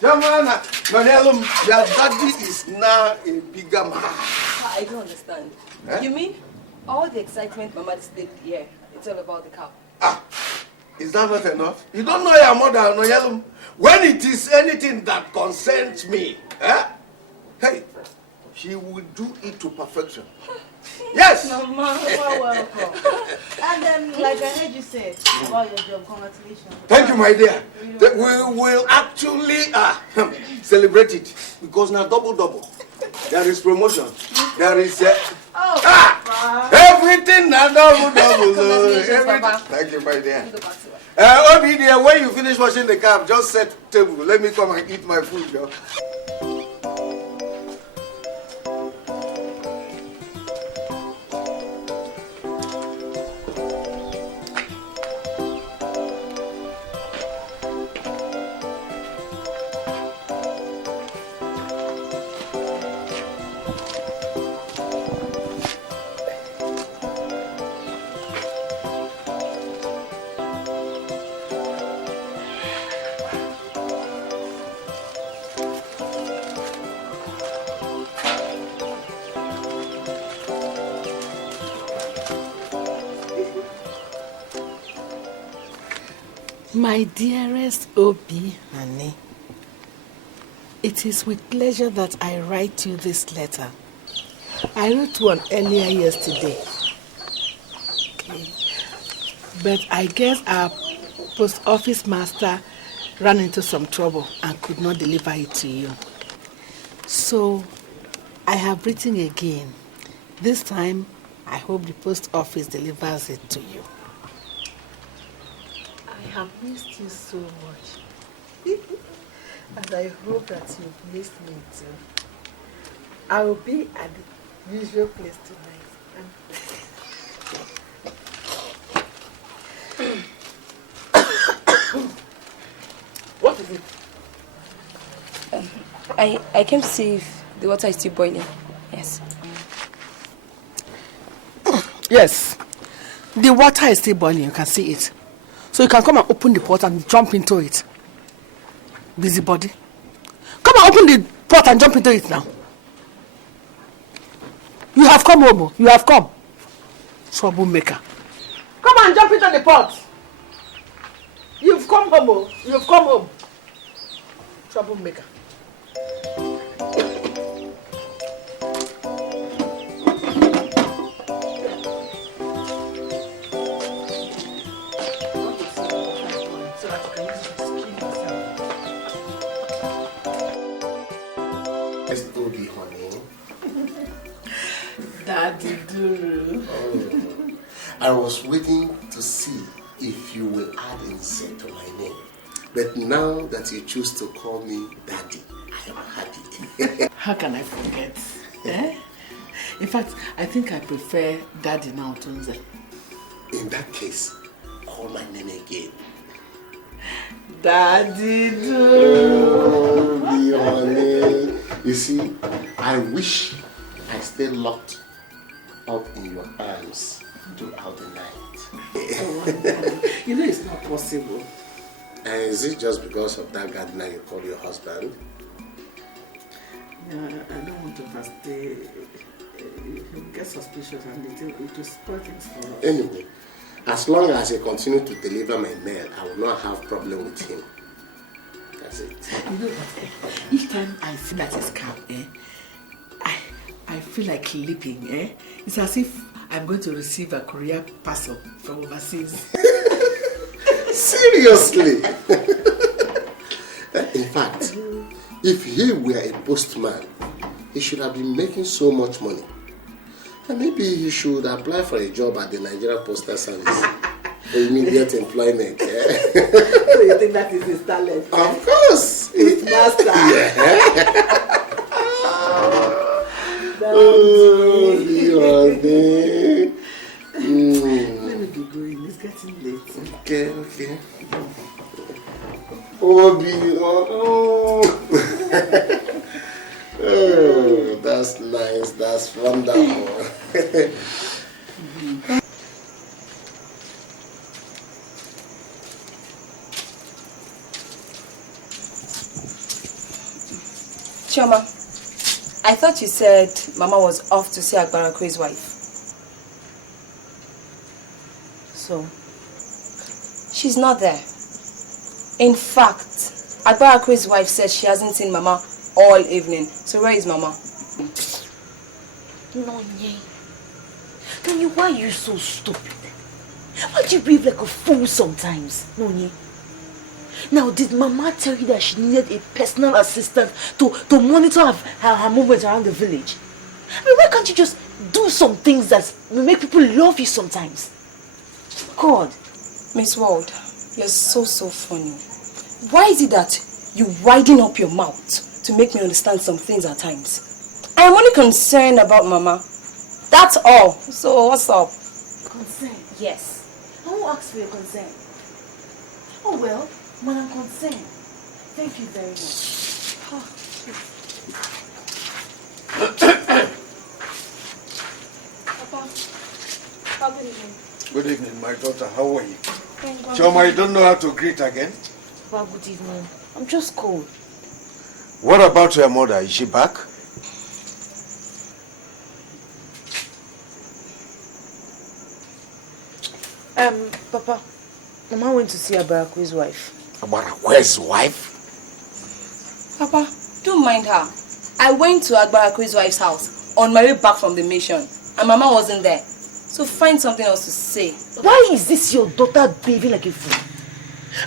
Jamana. Manelum, your daddy is now a bigger man. I don't understand. Huh? You mean all the excitement Mama displayed here, it's all about the cow? Is that not enough? You don't know your mother, no yellow. When it is anything that concerns me, hey, she will do it to perfection. Yes. Mama, welcome. And like I heard you say about your job, congratulations. Thank you, my dear. We will actually celebrate it because now double. There is promotion. There is everything now double. Thank you, my dear. Obi, dear, when you finish washing the cap, just set table. Let me come and eat my food, girl. My dearest Obi, honey, it is with pleasure that I write you this letter. I wrote one earlier yesterday. Okay. But I guess our post office master ran into some trouble and could not deliver it to you. So I have written again. This time, I hope the post office delivers it to you. I have missed you so much. And I hope that you've missed me too. I will be at the usual place tonight. What is it? I came to see if the water is still boiling. Yes. Yes. The water is still boiling. You can see it. So you can come and open the pot and jump into it. Busybody. Come and open the pot and jump into it now. You have come, Obo. You have come. Troublemaker. Come and jump into the pot. You've come home, Obo. You've come home. Troublemaker. Daddy Duru. Oh, I was waiting to see if you will add insect to my name. But now that you choose to call me Daddy, I am happy. How can I forget? In fact, I think I prefer Daddy now, Tunze. In that case, call my name again. Daddy Duru. Oh, honey. You see, I wish I stayed locked up in your arms throughout the night. You know it's not possible. Is it just because of that gardener you call your husband? No, I don't want to overstay. He'll get suspicious and it will spoil things for us. Anyway, as long as he continues to deliver my mail, I will not have problem with him. That's it. You know what? Each time I see that his cap, I I feel like leaping, eh? It's as if I'm going to receive a courier parcel from overseas. Seriously? In fact, if he were a postman, he should have been making so much money. And maybe he should apply for a job at the Nigerian Postal Service for immediate employment. So you think that is his talent? Of course! His master. Yeah. Oh, honey. Let me be going, it's getting late. Okay. Oh, oh, that's nice. That's wonderful. Chioma, I thought you said Mama was off to see Agbarakwe's wife. So? She's not there. In fact, Agbarakwe's wife said she hasn't seen Mama all evening. So where is Mama? Nonye, why are you so stupid? Why do you behave like a fool sometimes, Nonye? Now, did Mama tell you that she needed a personal assistant to monitor her movements around the village? I mean, why can't you just do some things that will make people love you sometimes? God. Miss Ward, you're so funny. Why is it that you widen up your mouth to make me understand some things at times? I am only concerned about Mama. That's all. So what's up? Concern? Yes. I won't ask for your concern. Oh well, when I'm concerned. Thank you very much. Papa, good evening. Good evening, my daughter. How are you? Thank God. Choma, you don't know how to greet again? Papa, good evening. I'm just cold. What about your mother? Is she back? Papa, Mama went to see Abarakwe's wife. Abarakwe's wife? Papa, don't mind her. I went to Agbarakwe's wife's house on my way back from the mission, and Mama wasn't there. So find something else to say. Why is this your daughter behaving like a fool?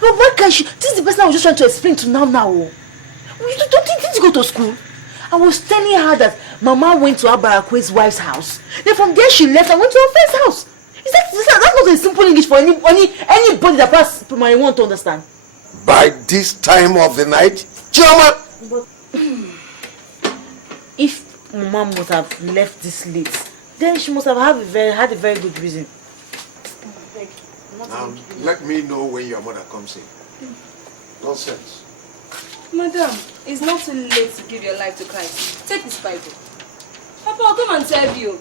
But why can't she? This is the person I was just trying to explain to now. You didn't go to school. I was telling her that Mama went to Abarakwe's wife's house. Then from there she left and went to her friend's house. That's not a simple English for anybody that passed my want to understand. By this time of the night? Choma! But if Mama must have left this late, then she must have had a very good reason. Now, let me know when your mother comes in. Nonsense. Madam, it's not too late to give your life to Christ. Take this Bible. Papa, I'll come and serve you.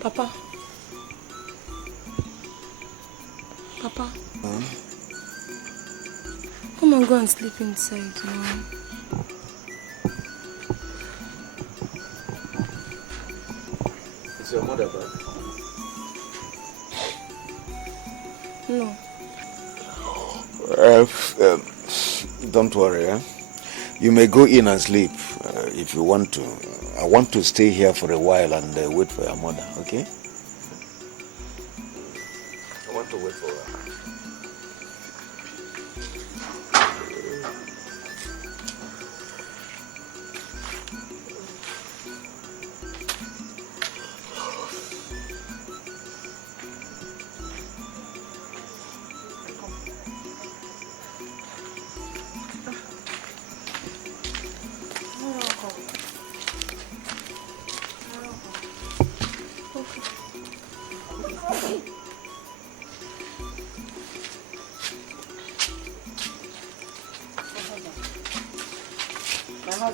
Papa. Papa. Huh? Come on, go and sleep inside, Mom. Is your mother back? No. don't worry. Eh? You may go in and sleep if you want to. I want to stay here for a while and wait for your mother, okay? I want to wait for her.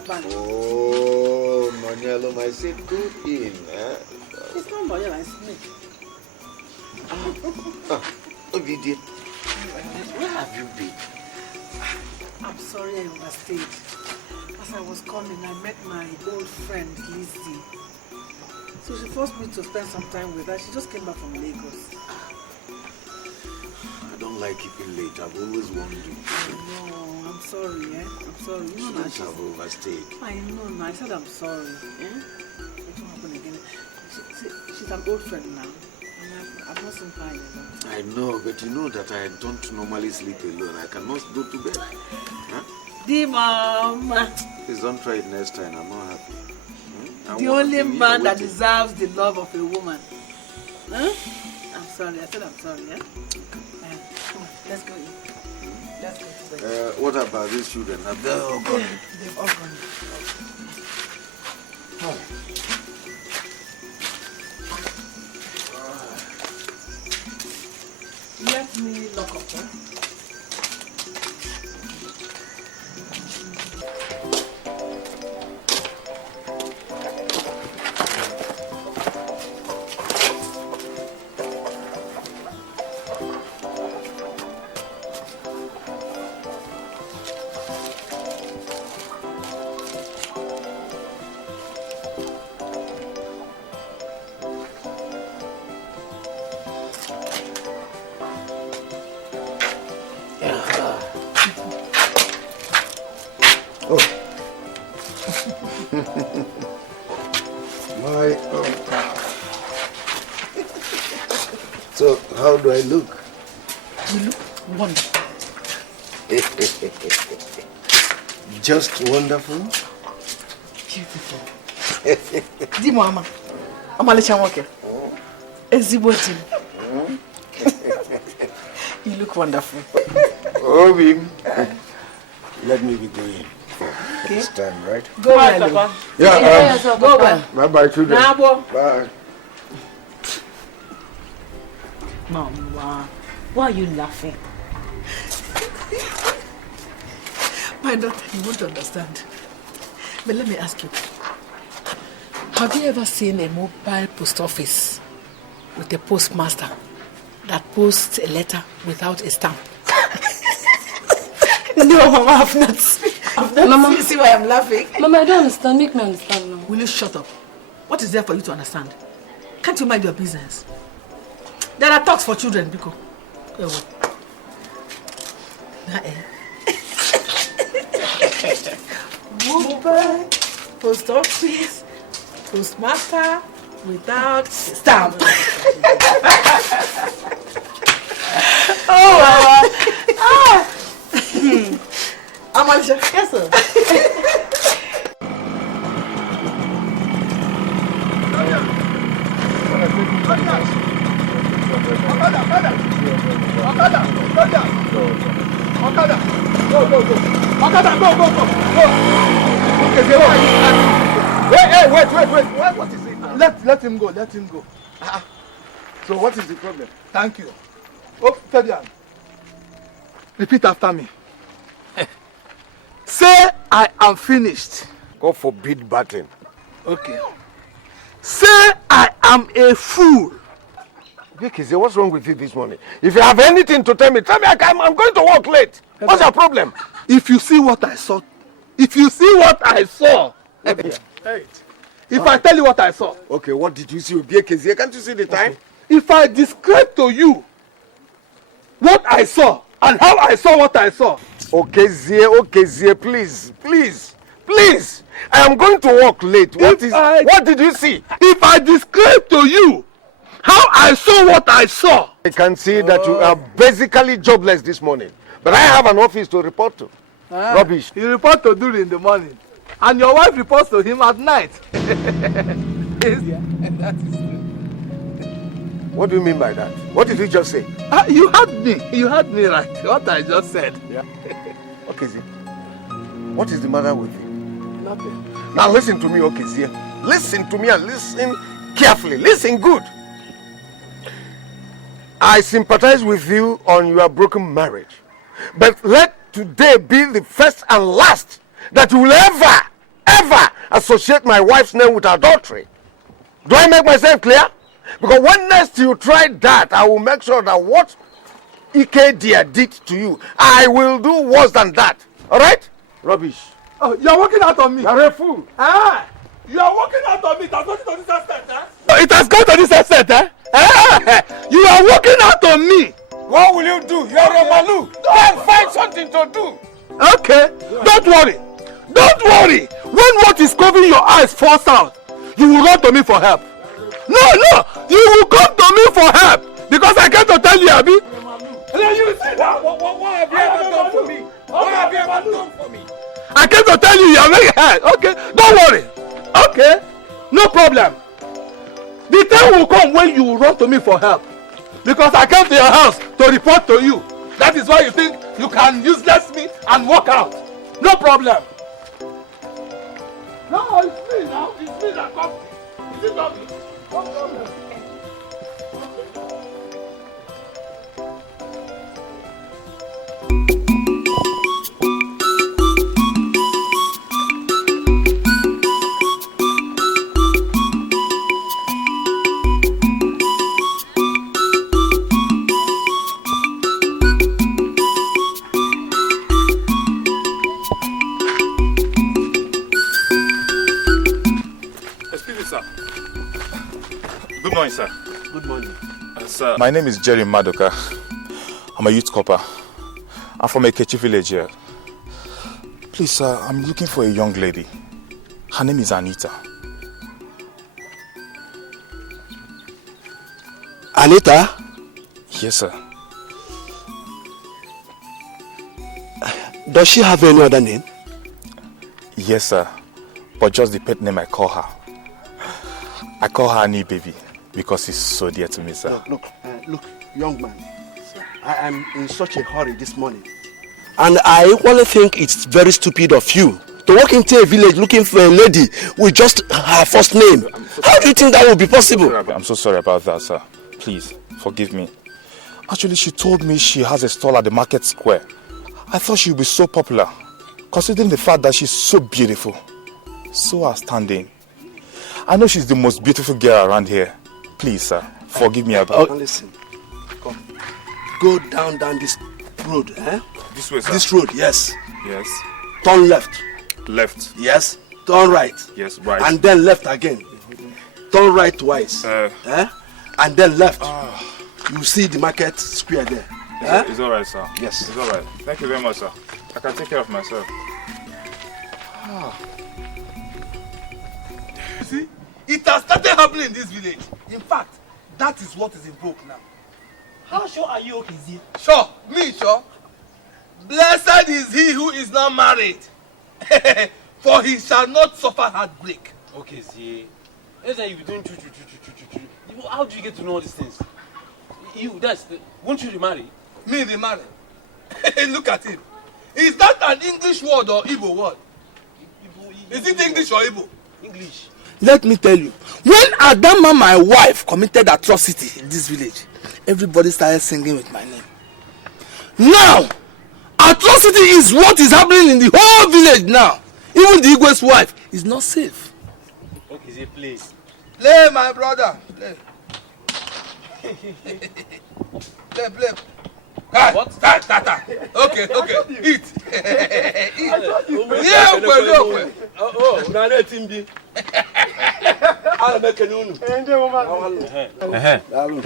Oh, Moniello, I said go in. It's not loyal, it's me. Ovidia, where have you been? I'm sorry I overstayed. As I was coming, I met my old friend, Lizzie. So she forced me to spend some time with her. She just came back from Lagos. I don't like keeping late. I've always wanted to. No, I'm sorry, I'm sorry. You know, I've overstayed. I know, I said I'm sorry. It won't happen again. She's an old friend now. And I've not seen her yet. I know, but you know that I don't normally sleep alone. I cannot go to bed. Huh? The mom. Please don't try it next time. I'm not happy. The only man that deserves the love of a woman. Huh? I'm sorry. I said I'm sorry. Yeah? Come on, let's go in. Let's go to bed. What about these children? Have they all gone? They've all gone. Oh. Let me lock up, huh? So, how do I look? You look wonderful. Just wonderful? Beautiful. Di mama. Amalicha nwoke. Ezigbo di. You look wonderful. Obi, let me be going for this time, right? Go well, Papa. Yeah, go well. Bye-bye, children. Bye. Mama, why are you laughing? My daughter, you won't understand. But let me ask you. Have you ever seen a mobile post office with a postmaster that posts a letter without a stamp? No, Mama, I've not seen. Mama, see why I'm laughing? Mama, I don't understand. Make me understand now. Will you shut up? What is there for you to understand? Can't you mind your business? There are talks for children, Biko. Mobile post office, postmaster without stamp. Oh, Mama. Amalisha. Yes, sir. Okada, go. Okada, go. Okay, wait. What is it now? Let him go. So what is the problem? Thank you. Oh, Fabian. Repeat after me. Say I am finished. God forbid batting. Okay. Say I am a fool. Vicky, what's wrong with you this morning? If you have anything to tell me I'm going to work late. What's your problem? If you see what I saw. If I tell you what I saw. Okay, what did you see? Can't you see the time? Okay. If I describe to you what I saw and how I saw what I saw, Zia, please. I am going to work late. What did you see? If I describe to you how I saw what I saw. I can see that you are basically jobless this morning. But I have an office to report to. Rubbish. You report to Duri in the morning. And your wife reports to him at night. What do you mean by that? What did you just say? You heard me. You heard me right. What I just said. Yeah. Okezie, what is the matter with you? Nothing. Now listen to me, Okezie. Listen to me and listen carefully. Listen good. I sympathize with you on your broken marriage. But let today be the first and last that you will ever associate my wife's name with adultery. Do I make myself clear? Because when next you try that, I will make sure that what Ikedia did to you, I will do worse than that. Alright? Rubbish. Oh, you're working out on me. You're a fool. You are working out on me. It has gone to this extent, It has gone to this extent, You are working out on me. What will you do? You're a Malu. Then find something to do. Okay. Don't worry. When what is covering your eyes falls out, you will run to me for help. No. You will come to me for help. Because I came to tell you, Abi. You see that? What have you ever done for me? What have you ever done for me? I came to tell you are very hard. Okay, don't worry. Okay, no problem. The time will come when you will run to me for help. Because I came to your house to report to you. That is why you think you can useless me and walk out. No problem. No, it's me now. It's me that comes. Is it not me? No problem. Good morning, sir. Good morning. Sir, my name is Jerry Madoka. I'm a youth corper. I'm from Ekechi village here. Please, sir, I'm looking for a young lady. Her name is Anita. Anita? Yes, sir. Does she have any other name? Yes, sir. But just the pet name I call her. I call her Annie Baby because it's so dear to me, sir. Look, young man. I am in such a hurry this morning. And I equally think it's very stupid of you to walk into a village looking for a lady with just her first name. How do you think that will be possible? I'm so sorry about that, sir. Please, forgive me. Actually, she told me she has a stall at the market square. I thought she would be so popular, considering the fact that she's so beautiful, so outstanding. I know she's the most beautiful girl around here. Please, sir, forgive me about it. Listen, come. Go down this road, eh? This way, sir? This road, yes. Yes. Turn left. Left. Yes. Turn right. Yes, right. And then left again. Turn right twice. Eh? And then left. You see the market square there. It's all right, sir. Yes. It's all right. Thank you very much, sir. I can take care of myself. You see, it has started happening in this village. In fact, that is what is in vogue now. How sure are you, Okezie? Sure, me sure. Blessed is he who is not married, for he shall not suffer heartbreak. Okezie, every time you be doing choo. How do you get to know all these things? Won't you remarry? Me remarry? Look at him. Is that an English word or Igbo word? Is it English or Igbo? English. Let me tell you, when Adama, my wife, committed atrocity in this village, everybody started singing with my name. Now, atrocity is what is happening in the whole village now. Even the Igwe's wife is not safe. Okay, please. Play, my brother. Play. Play. What? Ta. Okay. Eat. Yeah, well. Oh, now let him be. I'll make a noon.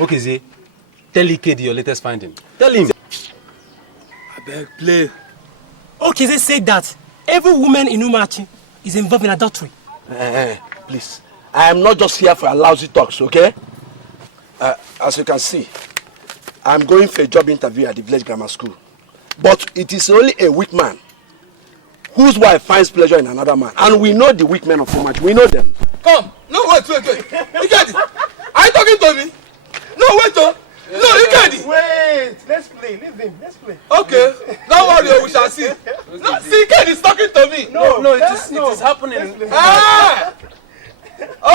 Okay, Z. Tell Ikedi your latest finding. Tell him. I beg, play. Okay, they say that every woman in Umachi is involved in adultery. Please, I am not just here for lousy talks, okay? As you can see, I'm going for a job interview at the village grammar school. But it is only a weak man whose wife finds pleasure in another man. And we know the weak men of Umachi. We know them. Come. No, wait. You get it? Are you talking to me? No, wait. No, you get it. Wait. Let's play. Leave him. Let's play. Okay. Don't worry. We shall see. No, see, Ken is talking to me. No, it is happening. Ah! Oh.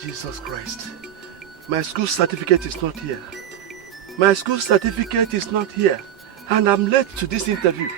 Jesus Christ. My school certificate is not here. My school certificate is not here. And I'm late to this interview.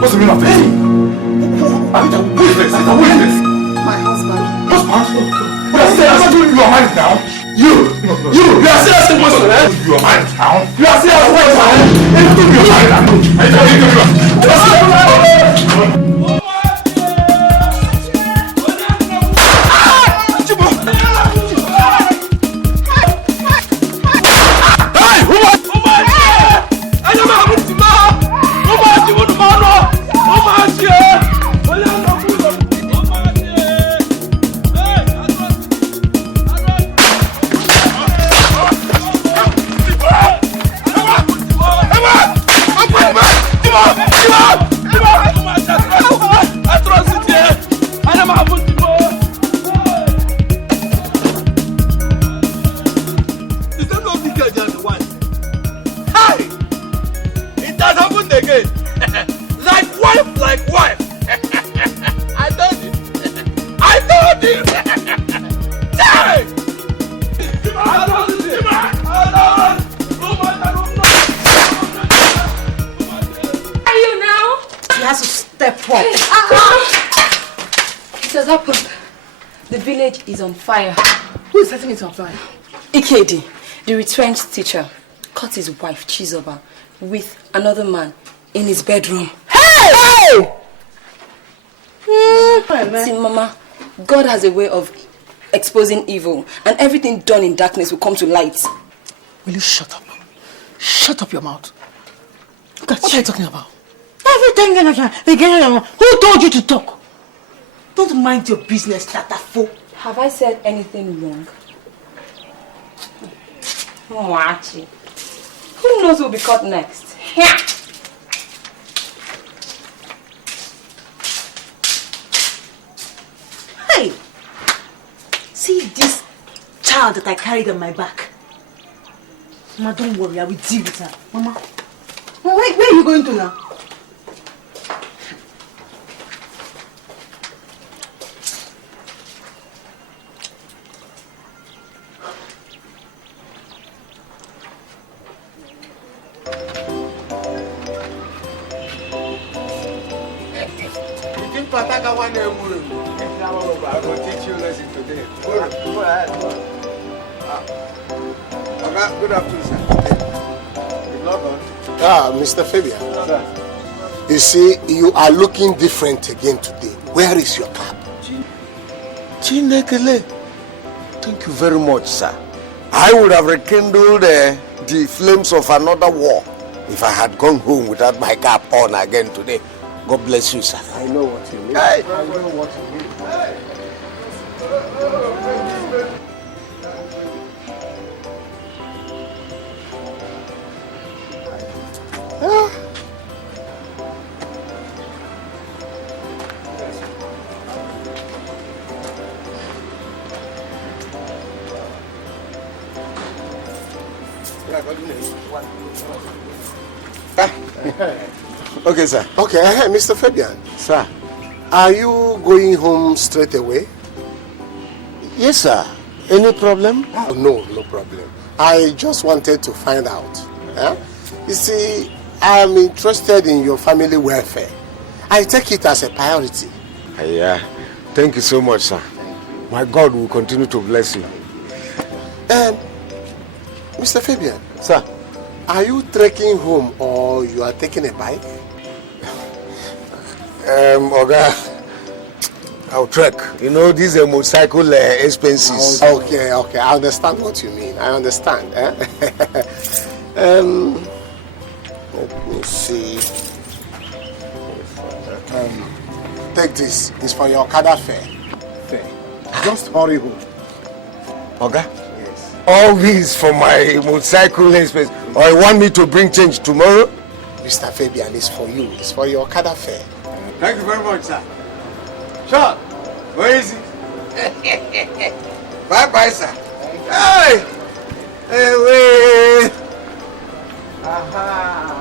What's the meaning of this? Anita, who is this? Who is this? My husband. Husband? But I said I'm not doing your mind now. You are still asking questions, eh? Your mind now. You are still asking questions, eh? You do your mind now. Is on fire. Who is setting it on fire? Ikedi, the retrenched teacher, caught his wife Chizoba with another man in his bedroom. Hey! See, Mama, God has a way of exposing evil, and everything done in darkness will come to light. Will you shut up? Shut up your mouth. What are you talking about? Everything. Who told you to talk? Don't mind your business, Tatafo. Have I said anything wrong? Mwachi. Who knows who will be caught next? Hey! See this child that I carried on my back? Mama, don't worry, I will deal with her. Mama. Where are you going to now? Pataka one I will teach you lesson today. Go ahead. Good afternoon, sir. You've not gone? Mr. Fabian. Sir. You see, you are looking different again today. Where is your cap? Chinekele. Thank you very much, sir. I would have rekindled the flames of another war if I had gone home without my cap on again today. God bless you, sir. I know what you mean. Hey. I know what you mean. Okay, sir. Okay, Mr. Fabian. Sir. Are you going home straight away? Yes, sir. Any problem? Oh, no problem. I just wanted to find out. You see, I am interested in your family welfare. I take it as a priority. Yeah. Thank you so much, sir. My God will continue to bless you. Mr. Fabian. Sir. Are you trekking home or you are taking a bike? Oga, I'll trek. You know, these are motorcycle expenses. Okay. I understand what you mean. I understand. Let me see. Take this. It's for your Okada fare. Just hurry home. Oga? Yes. All these for my motorcycle expense. Or you want me to bring change tomorrow? Mr. Fabian, it's for you. It's for your Okada fare. Thank you very much, sir. Sure. Where is it? Bye-bye, sir. Hey! Hey, wait! Aha!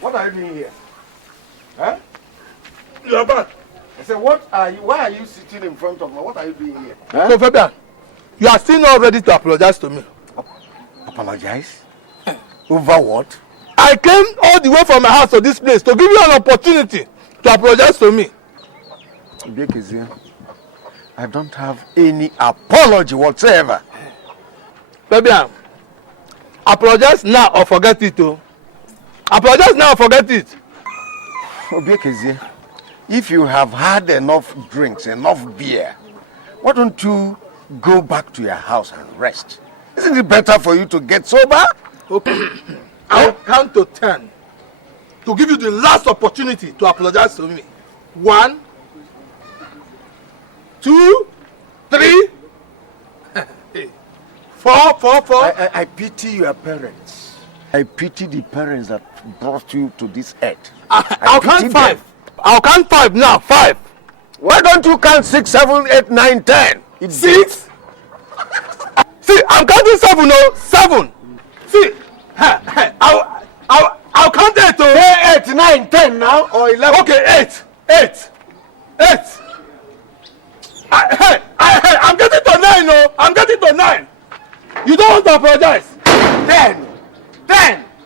What are you doing here? Huh? You are back. I said, why are you sitting in front of me? What are you doing here? Huh? So, Fabian, you are still not ready to apologize to me. Apologize? Over what? I came all the way from my house to this place to give you an opportunity to apologize to me. I don't have any apology whatsoever. Fabian, apologize now or forget it, oh. Apologize now or forget it. Obiekezie, if you have had enough drinks, enough beer, why don't you go back to your house and rest? Isn't it better for you to get sober? Okay. I'll count to 10 to give you the last opportunity to apologize to me. 1, 2, 3, 4. I pity your parents. I pity the parents that brought you to this earth. I'll count 5. I'll count 5 now. 5. Why don't you count 6, 7, 8, 9, 10? 6. See, I'm counting 7. No, 7. See, I'll count 8. Oh. 8, 9, 10 now, or 11. Okay, 8. I'm getting to 9. No, I'm getting to 9. You don't want to apologize. 10.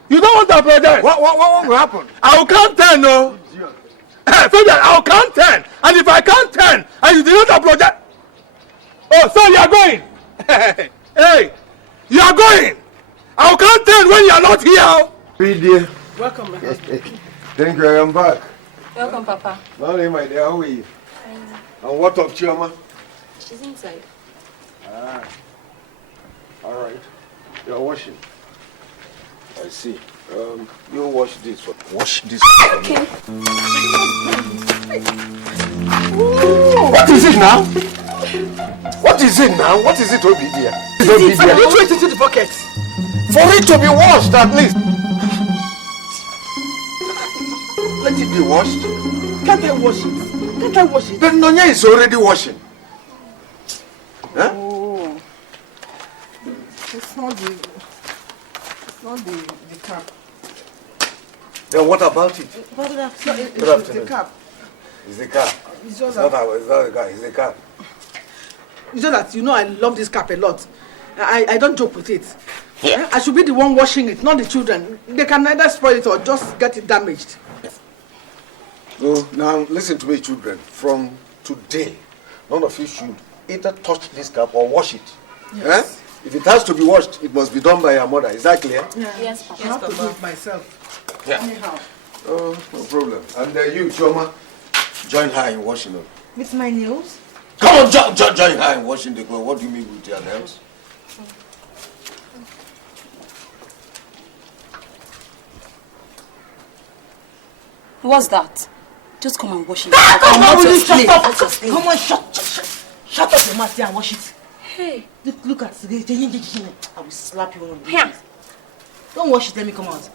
You don't want to apologize. What will happen? I'll count 10. No. Fabian, I'll count 10. And if I count 10 and you do not apologize, oh, so you are going. Hey, you are going. I'll count 10 when you are not here. Dear. Welcome, my husband. Thank you, I am back. Welcome, Papa. Molly, my dear, how are you? And what of Chioma? She's inside. All right. You are washing. I see. You wash this. Wash this. Okay. What is it now? What is it, Obidia? Which way to the bucket? For it to be washed, at least. Let it be washed. Can't I wash it? The Nonya is already washing. Huh? Oh. It's not the cap. Then what about it? It's the cap. It's the cap. It's just It's not the cap. It's the cap. It's just that, you know, I love this cap a lot. I don't joke with it. Yeah. I should be the one washing it, not the children. They can either spoil it or just get it damaged. So now listen to me, children. From today, none of you should either touch this cap or wash it. Yes. If it has to be washed, it must be done by your mother. Is that clear? Yeah. Yes, Papa. I have to do it myself. Yeah. Anyhow. Oh, no problem. And you, Choma, join her in washing them. With my nails? Come on, join her in washing the clothes. What do you mean with your nails? What's that? Just come and wash it. Come on, will you shut up? Come on, shut up your mouth and wash it. Hey. Look at it. I will slap you on the face. Don't wash it, let me come out.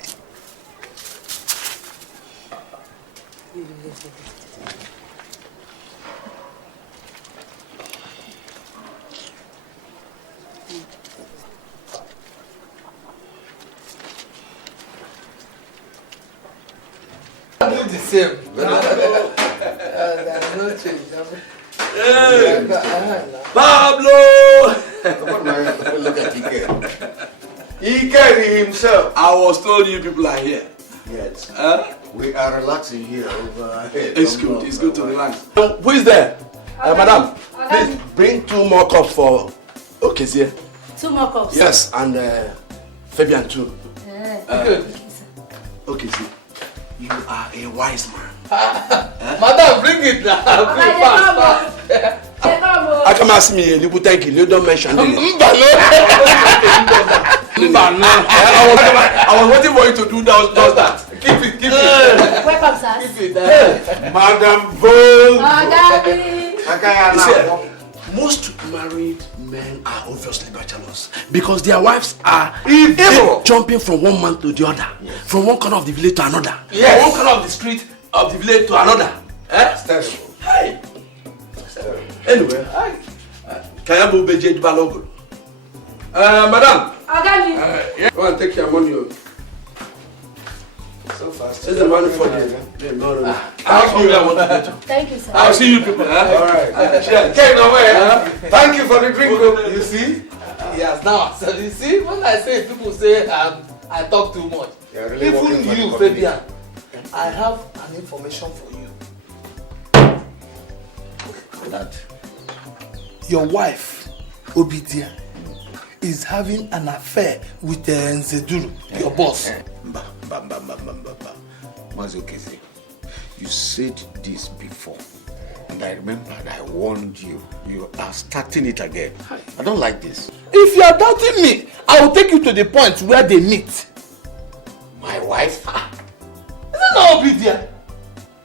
The same. There's no change. Hey, Pablo! Look at Ike. Ike himself. I was told you people are here. Yes. We are relaxing here over here. It's good. It's good to relax. Who is there? Madam, please bring 2 more cups for Okezie. 2 more cups? Yes, and Fabian too. Okezie, you are a wise man. Madam, bring it now. Bring fast. I come ask me a little thank you. You don't mention it. I was waiting for you to do just that. Keep it. Welcome, sir. Keep it. Madam Vol. Most married men are obviously bachelors because their wives are evil, jumping from one man to the other, from one corner of the village to another, from one corner of the street of the village to another. That's terrible. Hey. Anyway, can I move Beje Balogo? Madam. Go and take your money. So fast. This is the money for you. No. Thank you, sir. I'll see you people. All right. Thank you for the drink. You see? Yes, now. So you see, when I say people say I talk too much. Really even you, Fabian, I have an information for you. That your wife, Obidia, is having an affair with Nzeduru, your boss. Mazokese, you said this before, and I remembered I warned you. You are starting it again. I don't like this. If you are doubting me, I will take you to the point where they meet. My wife? Isn't that Obidia?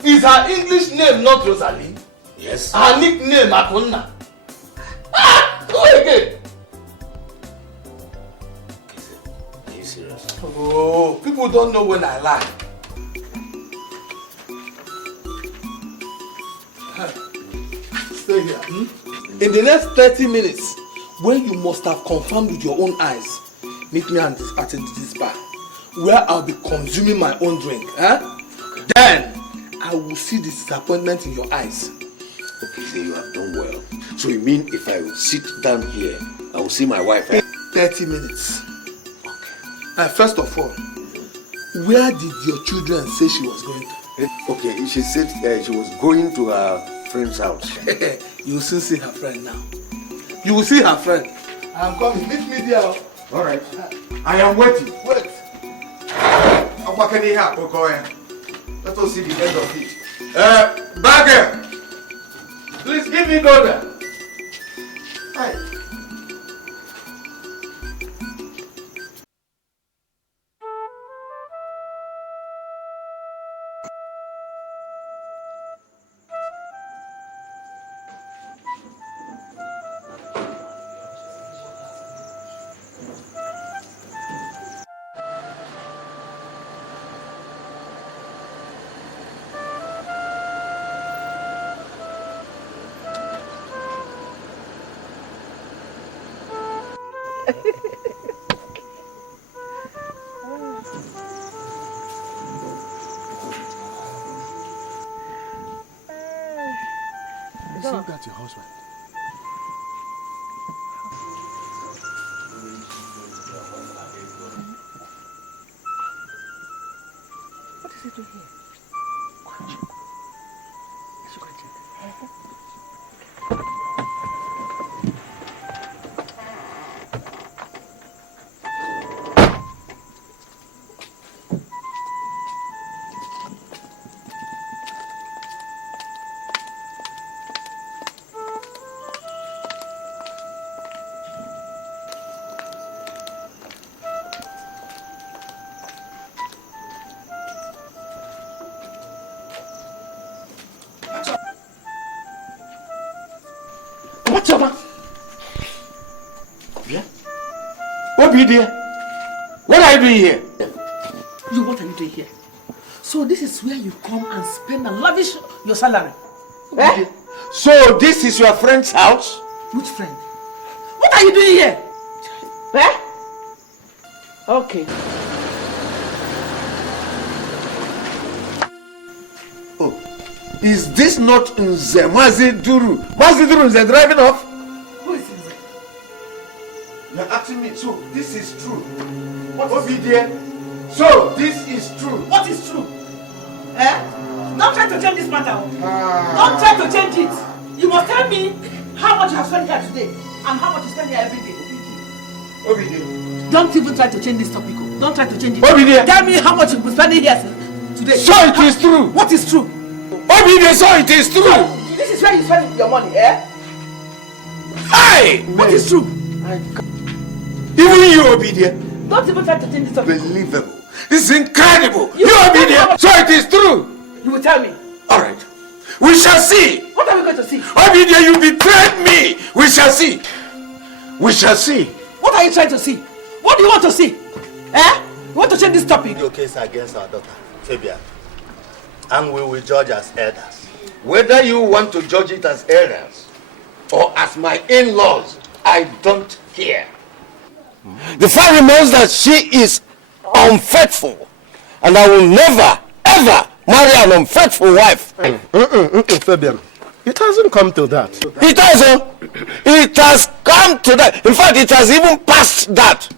Is her English name not Rosalie? Yes. Her nickname Akuna. Go again. Are you serious? Oh, people don't know when I lie. Stay here. In the next 30 minutes, when you must have confirmed with your own eyes, meet me at this bar, where I'll be consuming my own drink. Then, I will see the disappointment in your eyes. Okay, so you have done well. So you mean if I will sit down here, I will see my wife? 30 minutes. Okay. First of all, where did your children say she was going to? Okay, she said she was going to her friend's house. You will soon see her friend now. You will see her friend. I'm coming. Meet me there. All right. I am waiting. Wait. Let us see the end of it. Bagger! Please give me daughter. Hi. Isn't that your husband? What is he doing here? What are you doing here? What are you doing here? So this is where you come and spend and lavish your salary. Eh? So this is your friend's house? Which friend? What are you doing here? Eh? Okay. Oh, is this not Nze Maziduru? Maziduru is driving off? Who is Nze? You're asking me, so this is true. What is it? So this is true. What is true? Eh? Don't try to change this matter. Don't try to change it. You must tell me how much you have spent here today and how much you spend here every day. Obidi. Don't even try to change this topic. Don't try to change it. Obidi. Tell me how much you've been spending here today. So it is true. What is true? Obidi, so it is true. So, this is where you spend your money, eh? Hey! What is true? Even you, Obidi. Don't even try to change this topic. Believable. This is incredible. You Obidi. So it is true. You will tell me. Alright. We shall see. What are we going to see? Obidi, you betrayed me. We shall see. We shall see. What are you trying to see? What do you want to see? Eh? You want to change this topic? Your case against our daughter, Fabian. And we will judge as elders. Whether you want to judge it as elders or as my in-laws, I don't care. The fact remains that she is unfaithful, and I will never, ever marry an unfaithful wife. Fabian, it hasn't come to that. It has, it has come to that. In fact, it has even passed that.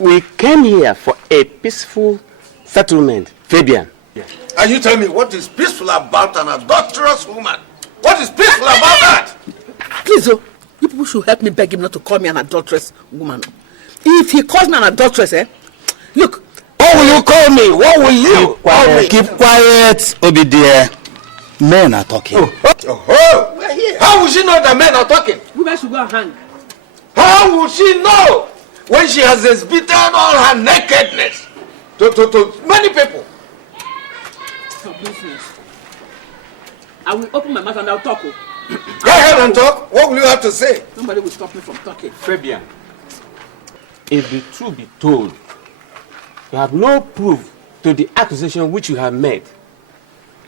We came here for a peaceful settlement, Fabian. Yes. And you tell me what is peaceful about an adulterous woman? What is peaceful about that? Please, you people should help me beg him not to call me an adulterous woman. If he calls me an adulteress, look. What will you call me? What will you call me? Keep quiet, Obidi. Men are talking. How will she know that men are talking? Women should go and hang. How will she know when she has exhibited all her nakedness to many people? Stop business. I will open my mouth and I'll talk. Go ahead and talk. What will you have to say? Somebody will stop me from talking. Fabian, if the truth be told, you have no proof to the accusation which you have made.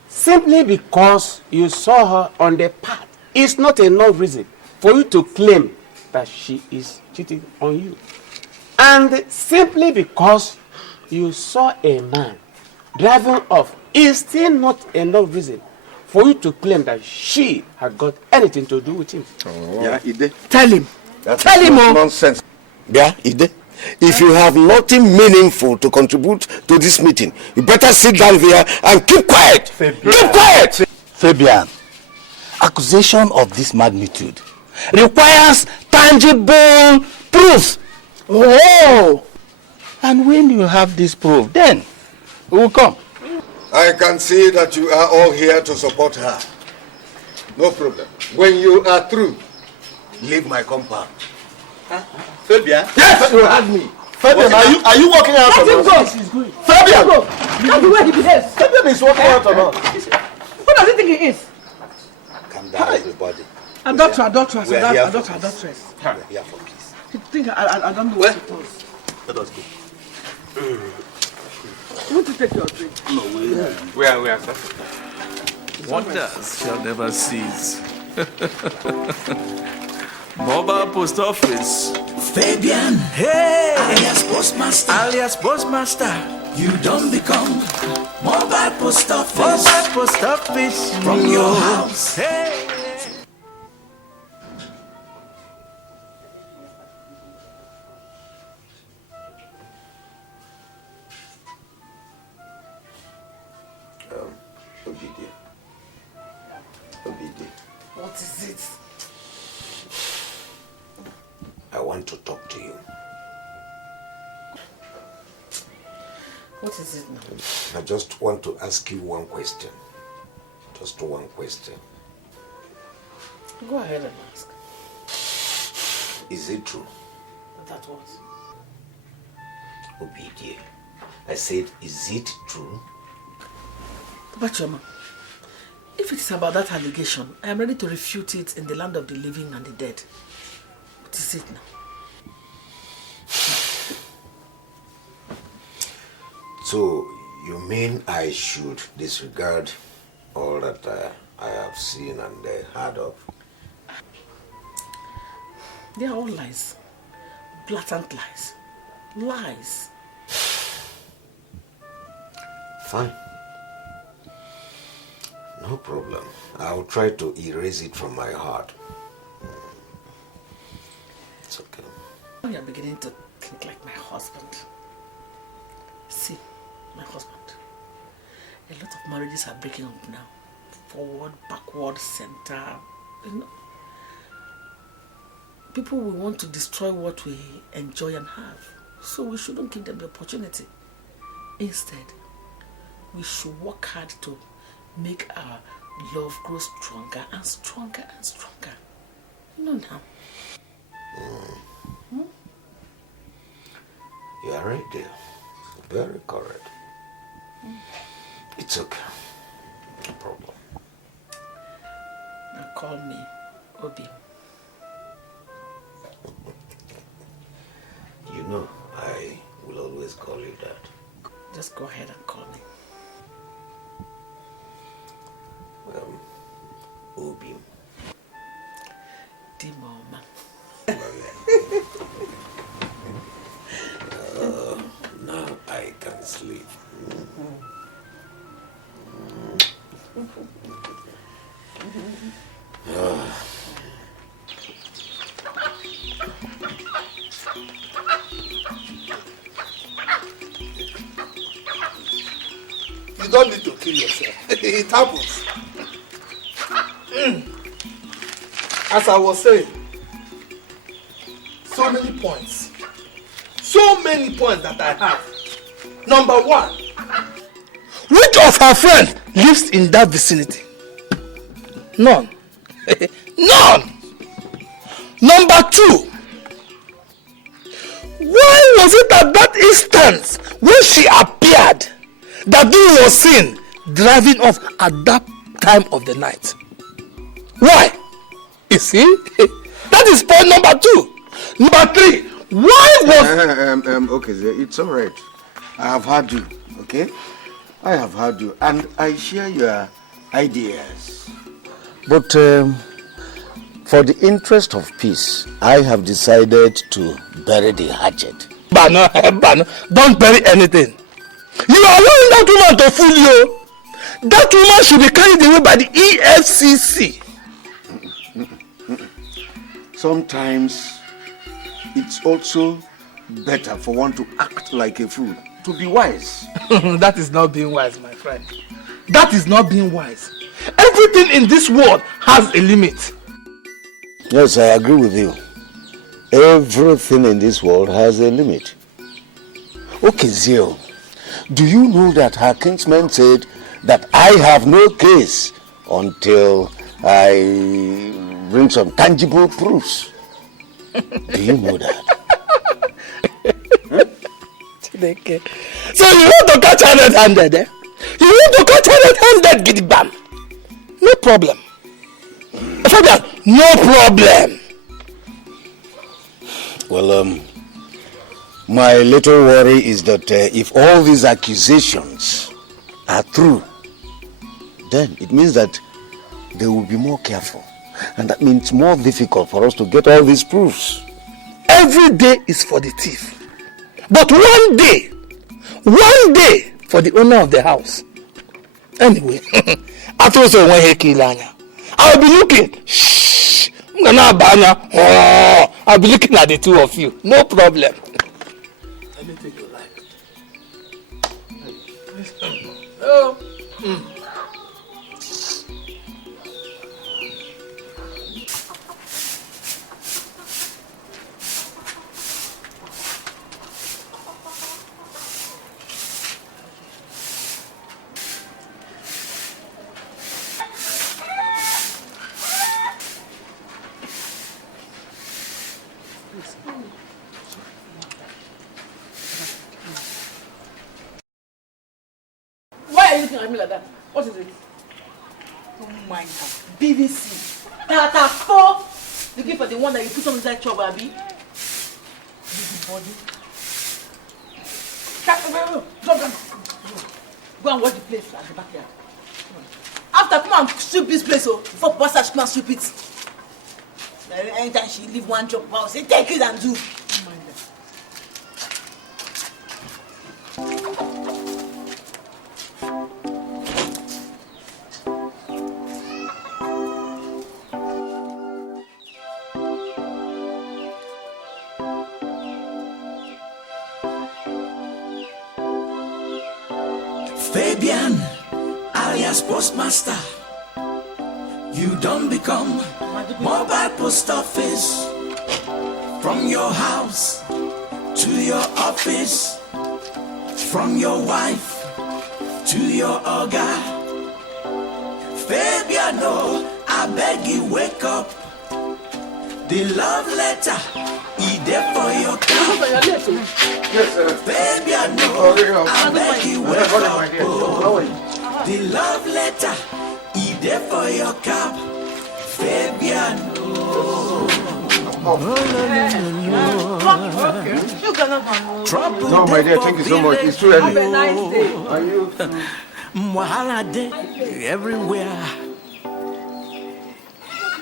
Simply because you saw her on the path is not enough reason for you to claim that she is cheating on you. And simply because you saw a man driving off is still not enough reason for you to claim that she had got anything to do with him. Yeah, Ide. Tell him. Tell him. Nonsense. Yeah, Ide. If you have nothing meaningful to contribute to this meeting, you better sit down there and keep quiet. Fabian. Keep quiet. Fabian, accusation of this magnitude requires tangible proofs. Oh! And when you have this proof, then we will come. I can see that you are all here to support her. No problem. When you are through, leave my compound. Fabian? Yes, you heard me. Fabian, are you walking out Let him or go. not? Fabian! That's the way he behaves. Fabian is walking out or not? Who does he think he is? Calm down, everybody. Adulteress. We are here for Adulteress. We are here for peace. You think I don't know what it was? Let us go. You want to take your drink? No, We are, sir. Wonders shall never cease. Mobile post office. Fabian, hey, alias postmaster, you don't become mobile post office from your house. Hey. What is it? I want to talk to you. What is it now? I just want to ask you one question. Just one question. Go ahead and ask. Is it true? That what? Obidie. I said, is it true? Papa Choma, if it is about that allegation, I am ready to refute it in the land of the living and the dead. What is it now? So, you mean I should disregard all that I have seen and heard of? They are all lies. Blatant lies. Lies. Fine. No problem. I'll try to erase it from my heart. It's okay. Now you're beginning to think like my husband. See, my husband. A lot of marriages are breaking up now. Forward, backward, center. You know, people will want to destroy what we enjoy and have. So we shouldn't give them the opportunity. Instead, we should work hard to make our love grow stronger and stronger and stronger. You know now. You are right there. Very correct. It's okay. No problem. Now call me Obi. You know, I will always call you that. Just go ahead and call me. Obi. Dimoma. Now I can sleep. You don't need to kill yourself. It happens. As I was saying, so many points that I have. Number one, which of her friends lives in that vicinity? None. None. Number two, why was it at that instance when she appeared that they was seen driving off at that time of the night? Why? You see? That is point number two. Number three, why was... Okay, it's all right. I have heard you, okay? I have heard you, and I share your ideas. But for the interest of peace, I have decided to bury the hatchet. Bano, don't bury anything. You are allowing that woman to fool you. That woman should be carried away by the EFCC. Sometimes it's also better for one to act like a fool, to be wise. That is not being wise, my friend. That is not being wise. Everything in this world has a limit. Yes, I agree with you. Everything in this world has a limit. Okay, Zio, do you know that her kinsman said that I have no case until I bring some tangible proofs? Do you know that? So you want to catch her red-handed, eh? You want to catch her red-handed, Gidibam? No problem. Fabian, no problem. Well, my little worry is that if all these accusations are true, then it means that they will be more careful. And that means more difficult for us to get all these proofs. Every day is for the thief. But one day for the owner of the house. Anyway, after all, when he kill Anya, I'll be looking. Shh. I'll be looking at the two of you. No problem. Anything you like. Oh. looking at me like that? What is it? Don't mind her. BBC. Tata 4. Looking for the one that you put on inside trouble, Abby. Busy body. Go and watch the place at the backyard. After, come and sweep this place, oh. Before passage, come and sweep it. Anytime she leave one job, I'll say, take it and do. Don't mind her. Fabian, alias Postmaster, you don't become mobile post office. From your house to your office, from your wife to your oga. Fabian, no, I beg you wake up. The love letter, he there for your cup. Fabian, no, I beg you wake up. Oh, the love letter, he there for your cup. Fabian, no. No, my dear, thank you so much. It's too early. Have a nice day. Are you? Wahala day everywhere.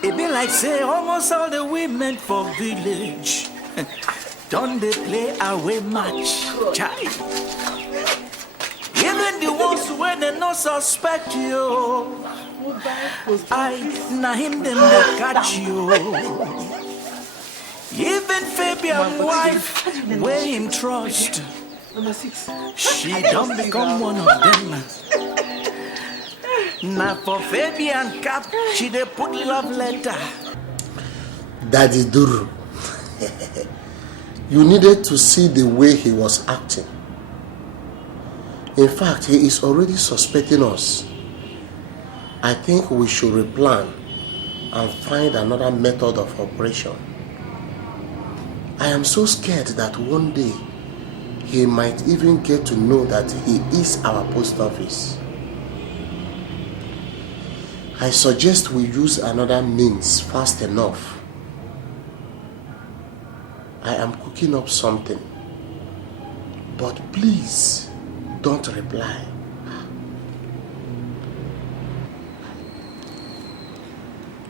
It be like say almost all the women for village don't they play away match, child. Even the ones where they not suspect you, I na him them they catch you. Even Fabian's wife, where him trust, she don't become one of them. Now for Fabian cap, she dey put love letter. Daddy Duru, you needed to see the way he was acting. In fact, he is already suspecting us. I think we should replan and find another method of operation. I am so scared that one day he might even get to know that he is our post office. I suggest we use another means fast enough. I am cooking up something, but please don't reply.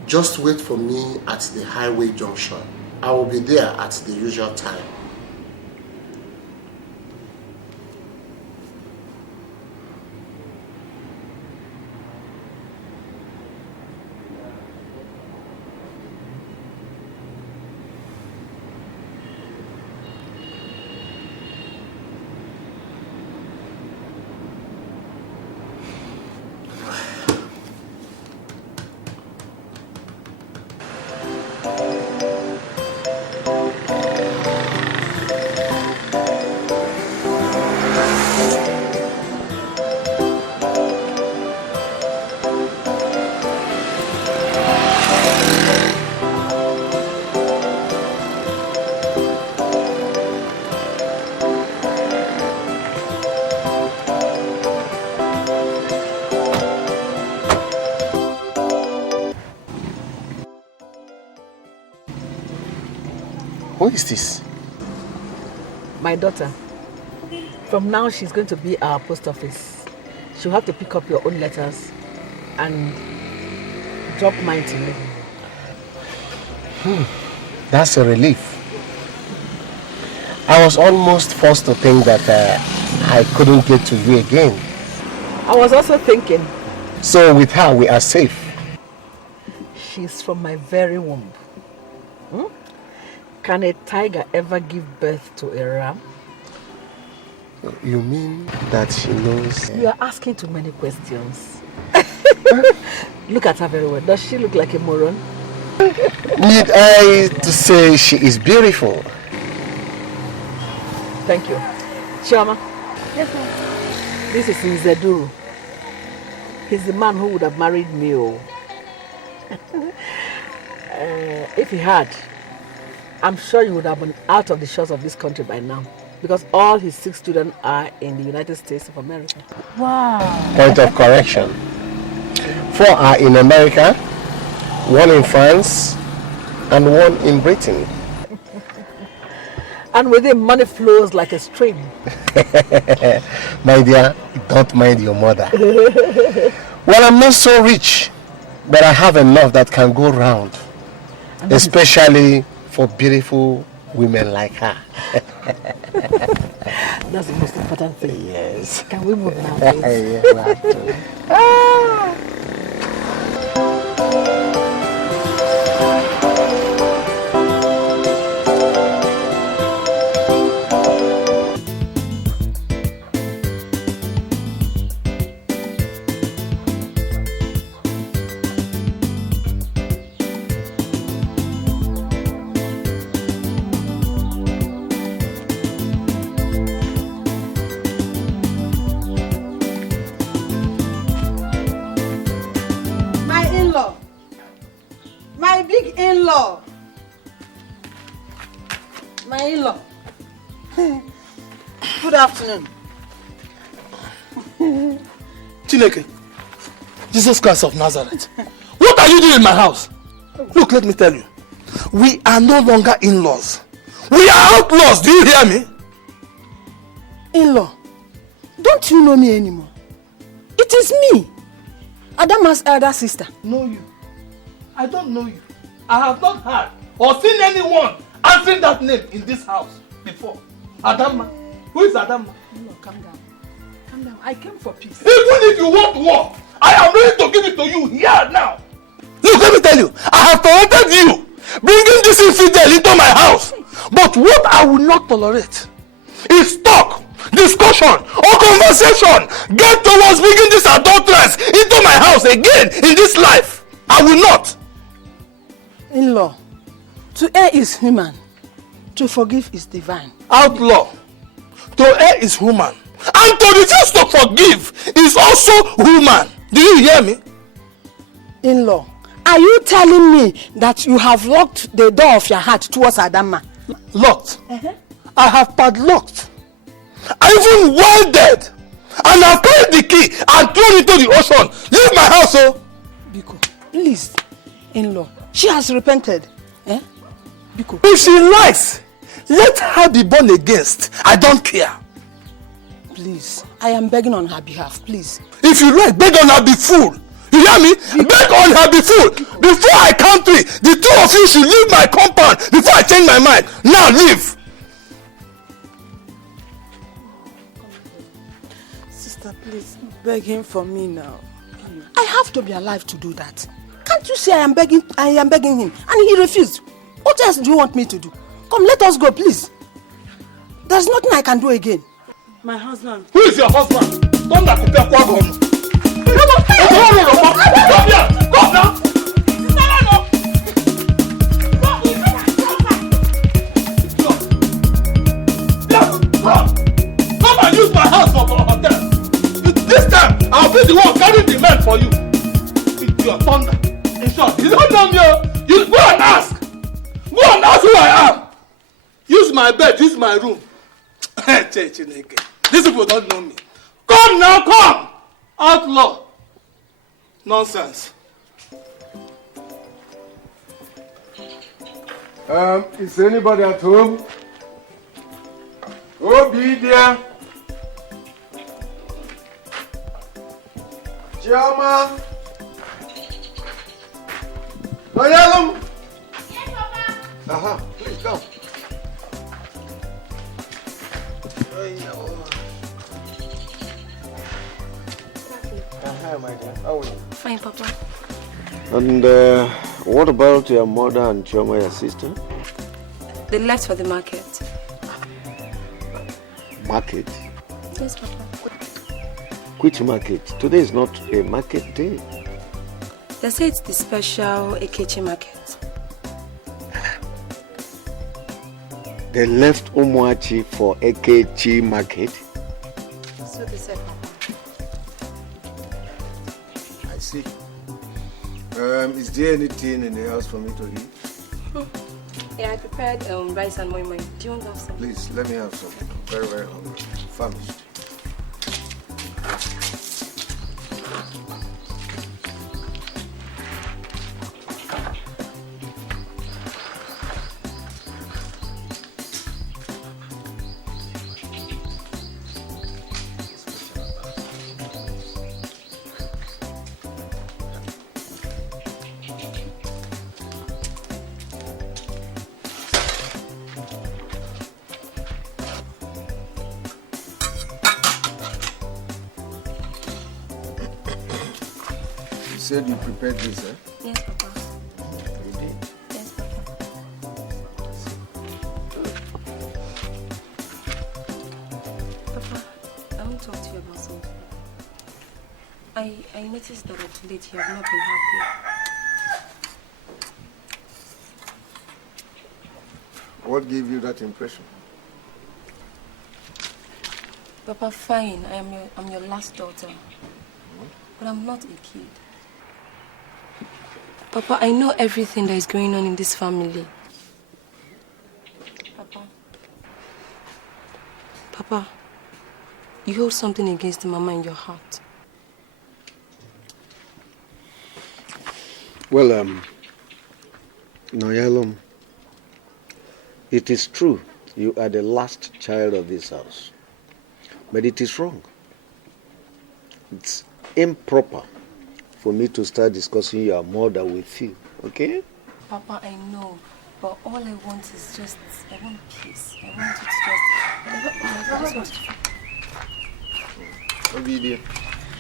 Just wait for me at the highway junction. I will be there at the usual time. Who is this? My daughter. From now, she's going to be our post office. She'll have to pick up your own letters and drop mine to me. That's a relief. I was almost forced to think that I couldn't get to you again. I was also thinking. So with her, we are safe. She's from my very womb. Can a tiger ever give birth to a ram? You mean that she knows? You are asking too many questions. Look at her very well. Does she look like a moron? Need I to say she is beautiful? Thank you. Chioma. Yes, ma'am. This is Nzeduru. He's the man who would have married me. If he had, I'm sure you would have been out of the shores of this country by now. because all his 6 children are in the United States of America. Wow. Point of correction. 4 are in America, 1 in France, and 1 in Britain. And with him, money flows like a stream. My dear, don't mind your mother. Well, I'm not so rich, but I have enough that can go round, especially for beautiful women like her. That's the most important thing. Yes. Can we move now, please? Yeah, we have to. My big in-law. My in-law. Good afternoon. Chineke, Jesus Christ of Nazareth, what are you doing in my house? Look, let me tell you. We are no longer in-laws. We are outlaws. Do you hear me? In-law, don't you know me anymore? It is me, Adama's elder sister. Know you? I don't know you. I have not heard or seen anyone answering that name in this house before. Adama. Who is Adama? No, calm down. Calm down. I came for peace. Even if you want war, I am ready to give it to you here now. Look, let me tell you. I have tolerated you bringing this infidel into my house. But what I will not tolerate is talk, discussion, or conversation get towards bringing this adulteress into my house again in this life. I will not. In-law, to err is human, to forgive is divine. Outlaw, to err is human, and to refuse to forgive is also human. Do you hear me? In-law, are you telling me that you have locked the door of your heart towards Adama? Locked? I have padlocked. I even welded, and I've carried the key and thrown it into the ocean. Leave my house, oh! Biko, please, in-law, she has repented. Biko. If she likes, let her be born against. I don't care. Please, I am begging on her behalf, please. If you like, beg on her, be fool. You hear me? Beg on her, be fool. Before I count 3, the 2 of you should leave my compound before I change my mind. Now leave. Sister, please, beg him for me now. I have to be alive to do that. Can't you see I am begging him, and he refused. What else do you want me to do? Come, let us go, please. There's nothing I can do again. My husband. Who is your husband? Don't let me tell Come here! Come now! Come and use my house for a hotel. This time, I'll be the one carrying the men for you. It's your thunder. In short, you don't know me. You go and ask. Go and ask who I am. Use my bed, use my room. These people don't know me. Come now, come! Outlaw. Nonsense. Is anybody at home? Oh, be there. Chioma. Mayalum. Yes, Papa. Aha, please come. My dear. How are you? Fine, Papa. And what about your mother and Chioma, your sister? They left for the market. Market? Yes, Papa. Which market? Today is not a market day. They say it's the special Ekechi market. They left Umuachi for Ekechi market? So they said, Papa. I see. Is there anything in the house for me to eat? Yeah, I prepared rice and moi moi. Do you want to have some? Please, let me have some. very, very hungry. Famished. You said you prepared this, eh? Yes, Papa. You did? Yes, Papa. Papa, I want to talk to you about something. I noticed that of late you have not been happy. What gave you that impression? Papa, fine. I'm your last daughter. But I'm not a kid. Papa, I know everything that is going on in this family. Papa, you hold something against Mama in your heart. Well, Noyalum, it is true you are the last child of this house. But it is wrong. It's improper for me to start discussing your mother with you, okay? Papa, I know, but all I want is just, I want peace. I want you to just, Ovidia.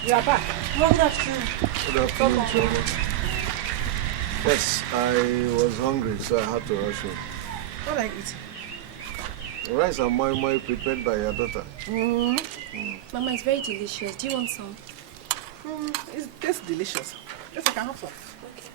You are back. Good afternoon. Good afternoon, children. Yes, I was hungry, so I had to rush home. What are you eating? Rice and moi prepared by your daughter. Mama, it's very delicious. Do you want some? It tastes delicious. Yes, I can have some. Okay.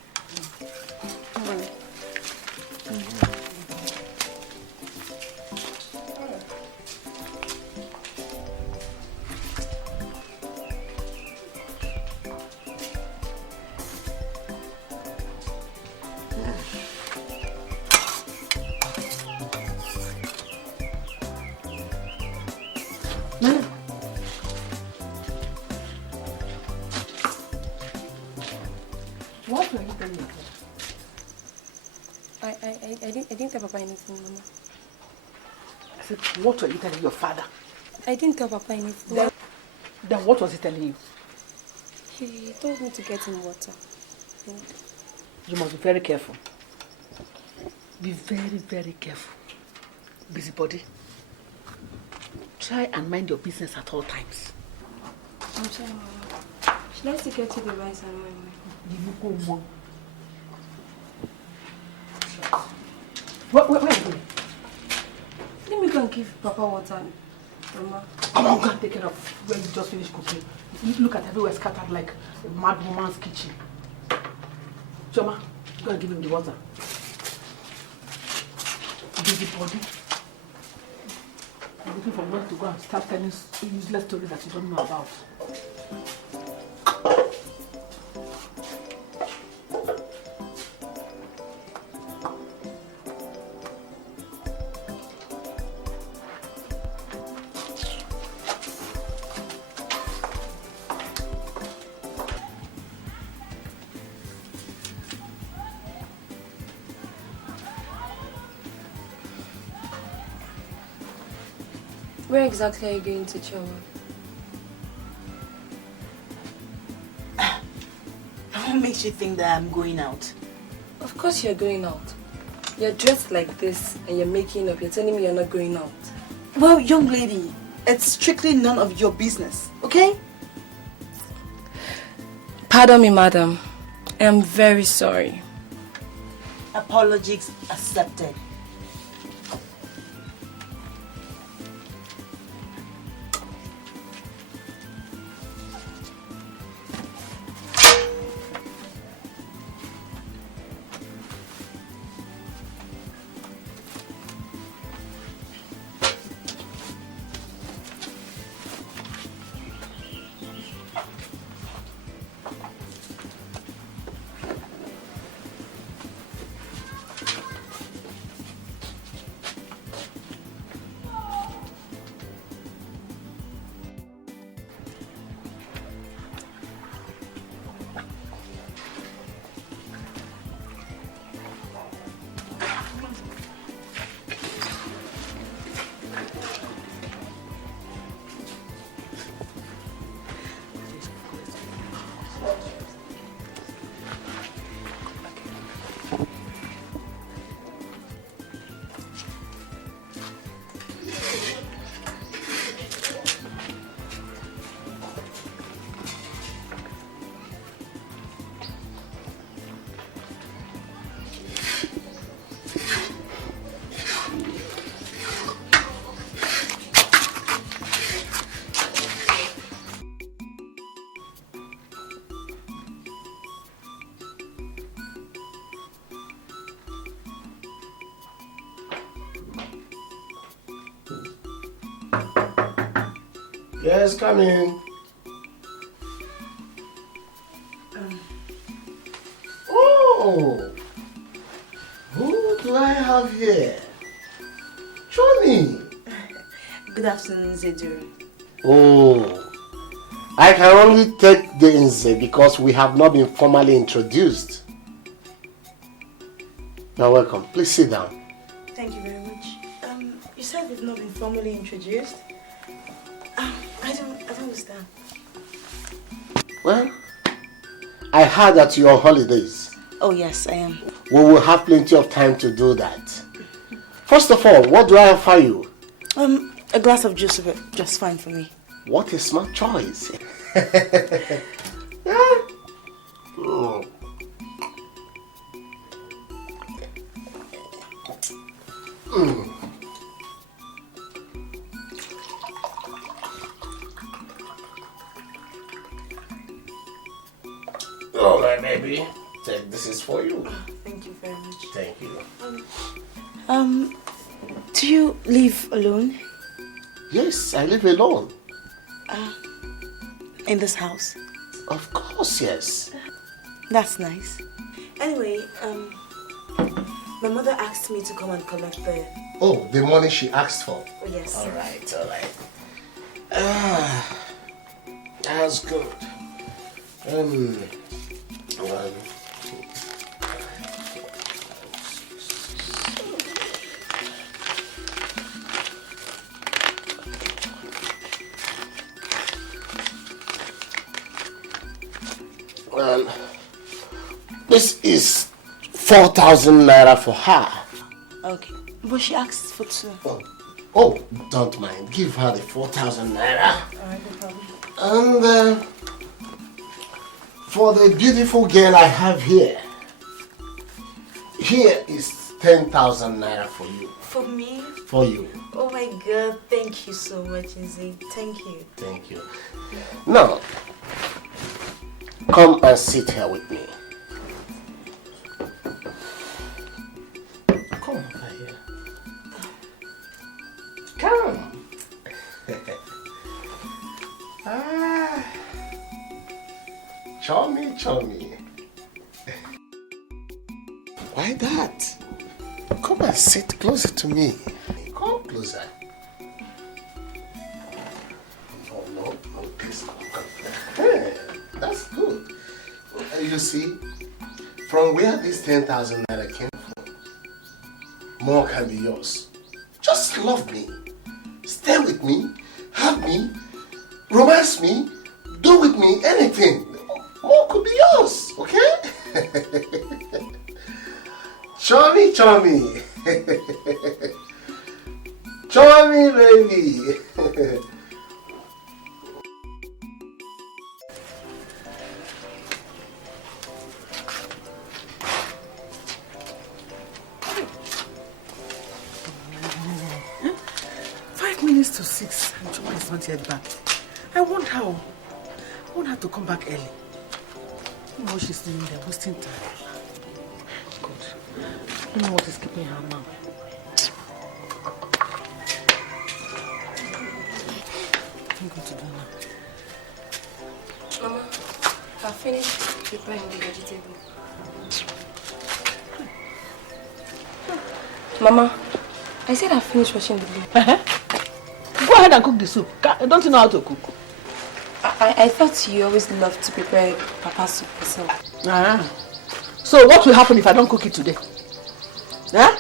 What were you telling me? I didn't tell Papa anything, Mama. I said, what were you telling your father? I didn't tell Papa anything. Then what was he telling you? He told me to get him water. You must be very careful. Be very, very careful. Busybody. Try and mind your business at all times. I'm sorry, Mama. Should I still get you the rice and my Where are you going? Let me go and give Papa water, Mama. I'm not going to take care of where you just finished cooking. You look at everywhere scattered like a mad woman's kitchen. Choma, go and give him the water. Busybody. I'm looking for where to go and start telling useless stories that you don't know about. Where exactly are you going to, Choma? What makes you think that I'm going out? Of course you're going out. You're dressed like this and you're making up. You're telling me you're not going out. Well, young lady, it's strictly none of your business, okay? Pardon me, madam. I am very sorry. Apologies accepted. Yes, come in. Oh, who do I have here? Johnny. Good afternoon, Zeduru. Oh, I can only take the Nze because we have not been formally introduced. You're welcome. Please sit down. Thank you very much. You said we've not been formally introduced. I don't understand. Well, I heard that you're on holidays. Oh yes, I am. We will have plenty of time to do that. First of all, what do I offer you? A glass of juice will be just fine for me. What a smart choice. Oh. All right, baby. This is for you. Thank you very much. Thank you. Do you live alone? Yes, I live alone. In this house? Of course, yes. That's nice. Anyway, my mother asked me to come and collect the... Oh, the money she asked for? Oh, yes. All right, all right. That's good. This is 4,000 naira for her. Okay. But she asked for 2. Oh, don't mind. Give her the 4,000 naira. Alright, no problem. And for the beautiful girl I have here, here is 10,000 naira for you. For me? For you. Oh my God, thank you so much, Izzy. Thank you. Thank you. Now, come and sit here with me. Come over here. Come. Chummy, chummy. Why that? Come and sit closer to me. Come closer. No, please come. Hey, that's good. You see, from where this 10,000 naira came from, more can be yours. Just love me. Stay with me. Hug me. Romance me. Do with me anything. More could be yours, okay? Chummy, chummy. Chummy, baby. Minutes to 6 and Chuma is not yet back. I want her to come back early. You know she's doing there, wasting time. God, I don't know what is keeping her now. I'm going to do now. Mama, I've finished preparing the vegetable. Mama, I said I've finished washing the plate. Go ahead and cook the soup. Don't you know how to cook? I thought you always loved to prepare Papa's soup yourself. So what will happen if I don't cook it today? Huh?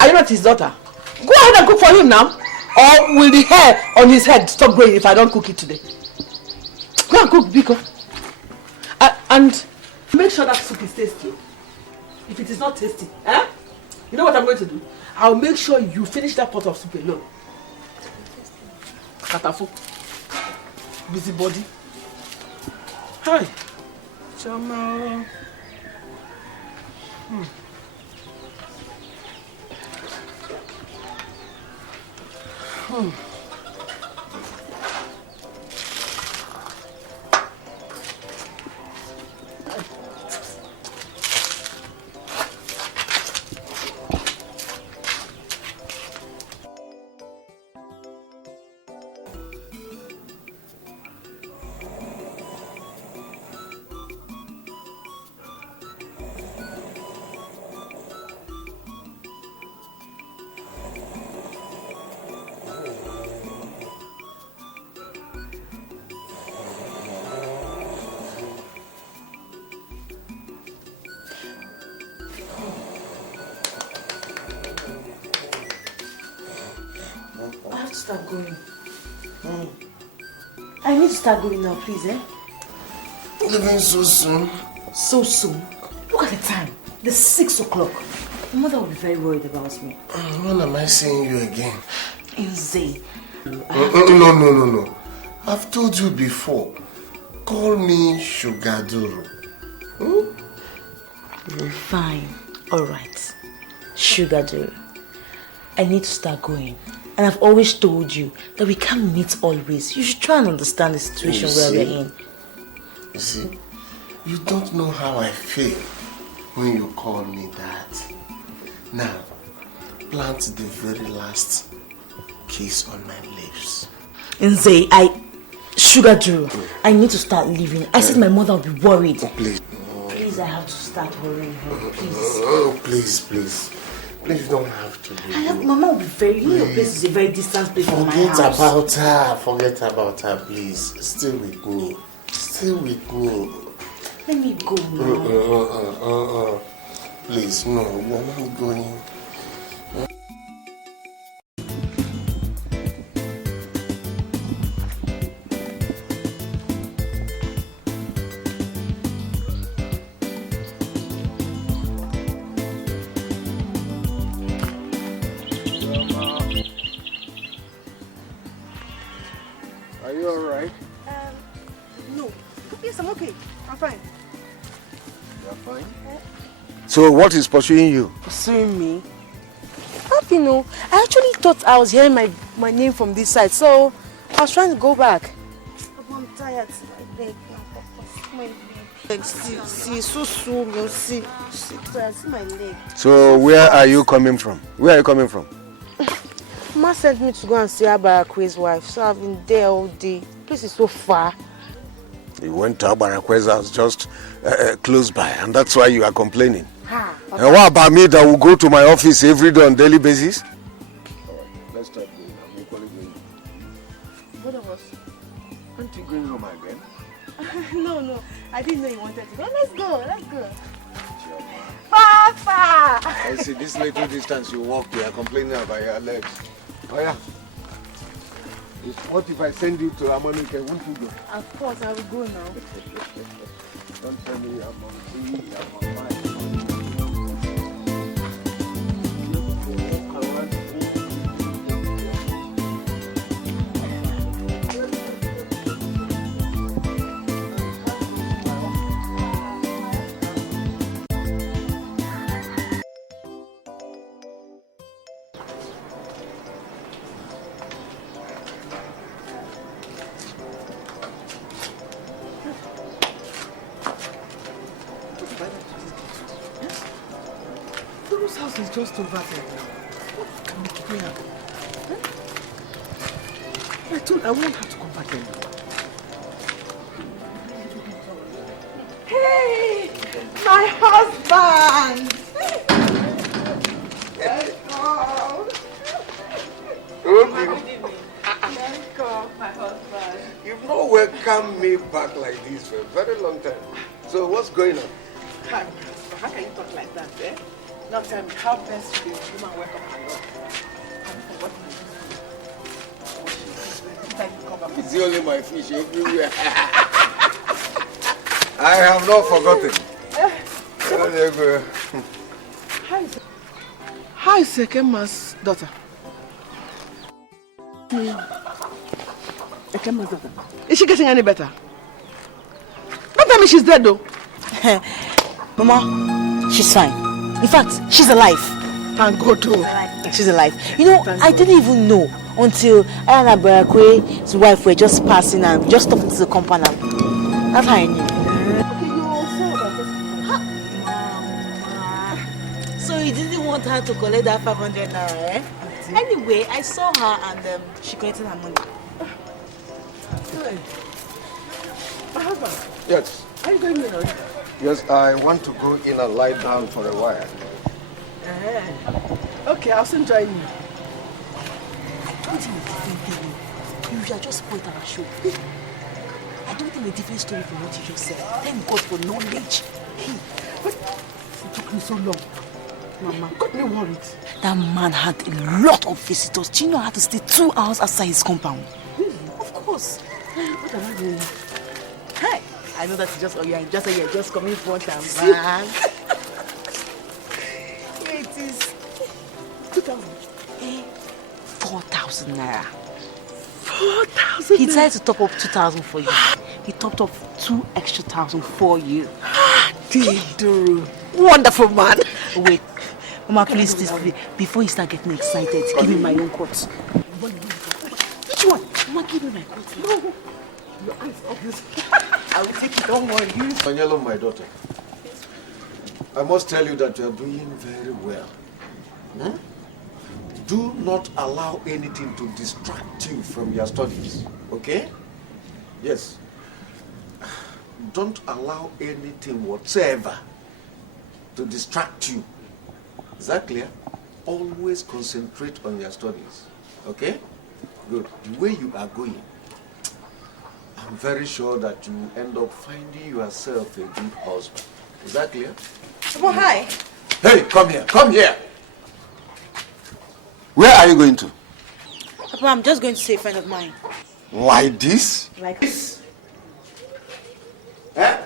Are you not his daughter? Go ahead and cook for him now. Or will the hair on his head stop growing if I don't cook it today? Go and cook, Biko. And make sure that soup is tasty. If it is not tasty, you know what I'm going to do? I'll make sure you finish that pot of soup alone. Katafo. Busybody. Hi. Chama. start going. I need to start going now, please, eh? Leaving so soon? So soon? Look at the time. It's 6 o'clock. My mother will be very worried about me. When am I seeing you again? Insane. No. I've told you before. Call me Sugaduru. Fine. Alright. Sugaduru. I need to start going. And I've always told you that we can't meet always. You should try and understand the situation where we're in. You see, you don't know how I feel when you call me that. Now, plant the very last kiss on my lips. Nze, Sugaduru, I need to start leaving. I said my mother will be worried. Please. Please, I have to start hurrying her. Please. Oh, please. Please don't have to do Mama will be very... Your place is a very distant place from my house. Forget about her, please. Stay with me. Let me go now. Please, no, you're not going. Are you alright? No. Yes, I'm okay. I'm fine. You're fine? So what is pursuing you? Pursuing me? Nothing, no. I actually thought I was hearing my name from this side, so I was trying to go back. I'm tired. My leg. My leg. See, my leg. So where are you coming from? Ma sent me to go and see Abarakwe's wife, so I've been there all day. Place is so far. You went to Abarakwe's house just close by, and that's why you are complaining. Okay. And what about me that will go to my office every day on daily basis? Let's start going. I'm equally going. What of us? Aren't you going home again? No. I didn't know you wanted to go. Let's go. Papa! I see this little distance you walk, you are complaining about your legs. Oh yeah. What if I send you to Amonike? Won't you go? Of course, I will go now. Don't tell me I'm on TV, This house is just over there. What can we keep here? I want her to come back anymore. Hey, my husband! Welcome, my husband. You've not welcomed me back like this for a very long time. So what's going on? How can you talk like that, eh? Now tell me, how best should a woman welcome her love? Have you forgotten my It's only my fish everywhere. I have not forgotten. How is Ekema's daughter? Ekema's daughter. Is she getting any better? Don't tell me she's dead though. Mama, she's fine. In fact, she's alive. Thank God too. She's alive. You know, I didn't even know until I and Abarakwe's wife were just passing and just stopped into the compound. That's how I knew. So you didn't want her to collect that 500 naira, eh? Anyway, I saw her and she collected her money. My husband. Yes. Are you going in already? Yes, I want to go in and lie down for a while. Okay, I'll soon join you. I don't think a different thing. You should just spoiled our show. I don't think a different story from what you just said. Thank God for knowledge. But it took me so long. Mama, got me worried. That man had a lot of visitors. Chino had to stay 2 hours outside his compound. Of course. What am I doing? Hey, I know that's just, you're just coming front and back. Here it is. 2,000. 4,000 naira. 4,000. He decided to top up 2,000 for you. He topped up 2 extra thousand for you. Diduru. Wonderful man. Wait. Mama, please, before you start getting excited, give me my own coat. Which one? Mama, give me my coat. No. Your eyes obvious. I will take it, don't worry. Daniela, my daughter, I must tell you that you are doing very well. Do not allow anything to distract you from your studies, okay? Yes. Don't allow anything whatsoever to distract you. Is that clear? Always concentrate on your studies, okay? Good. The way you are going, I'm very sure that you will end up finding yourself a good husband. Is that clear? Well, hi. Hey, come here, come here. Where are you going to? Papa, I'm just going to see a friend of mine. Like this? Like this? Eh?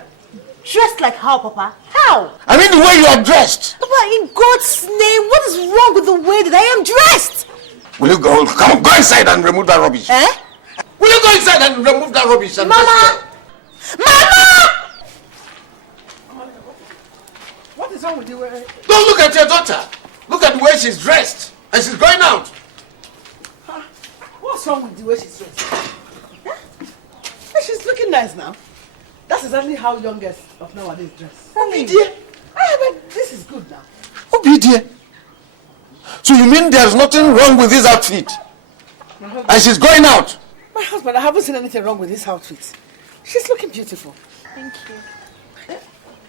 Dressed like how, Papa? How? I mean the way you are dressed. Papa, in God's name, what is wrong with the way that I am dressed? Will you go inside and remove that rubbish? Eh? Will you go inside and remove that rubbish? And Mama! Mama! What is wrong with you? Don't look at your daughter. Look at the way she's dressed. And she's going out. What's wrong with the way she's dressed? Huh? She's looking nice now. That's exactly how youngest of nowadays dress. Obedient. But this is good now. Obedient. So you mean there's nothing wrong with this outfit? And she's going out? My husband, I haven't seen anything wrong with this outfit. She's looking beautiful. Thank you.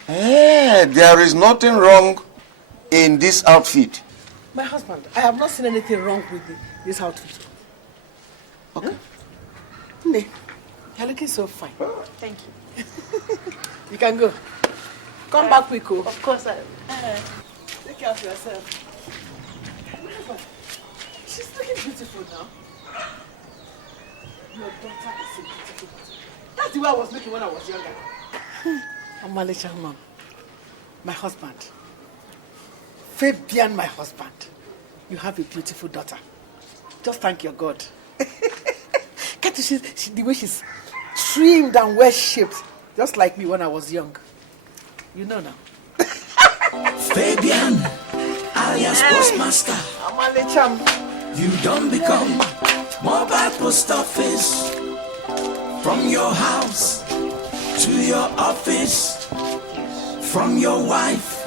There is nothing wrong in this outfit. My husband, I have not seen anything wrong with this outfit. Okay. Huh? You're looking so fine. Thank you. You can go. Come back quick. Of course I Take care of yourself. She's looking beautiful now. Your daughter is a beautiful daughter. That's the way I was looking when I was younger. Amalisha, mom. My husband. Fabian, my husband. You have a beautiful daughter. Just thank your God. Can't you see the way she's trimmed and well-shaped, just like me when I was young. You know now. Fabian, alias Postmaster. Amalicham. You don't become mobile post office. From your house to your office. From your wife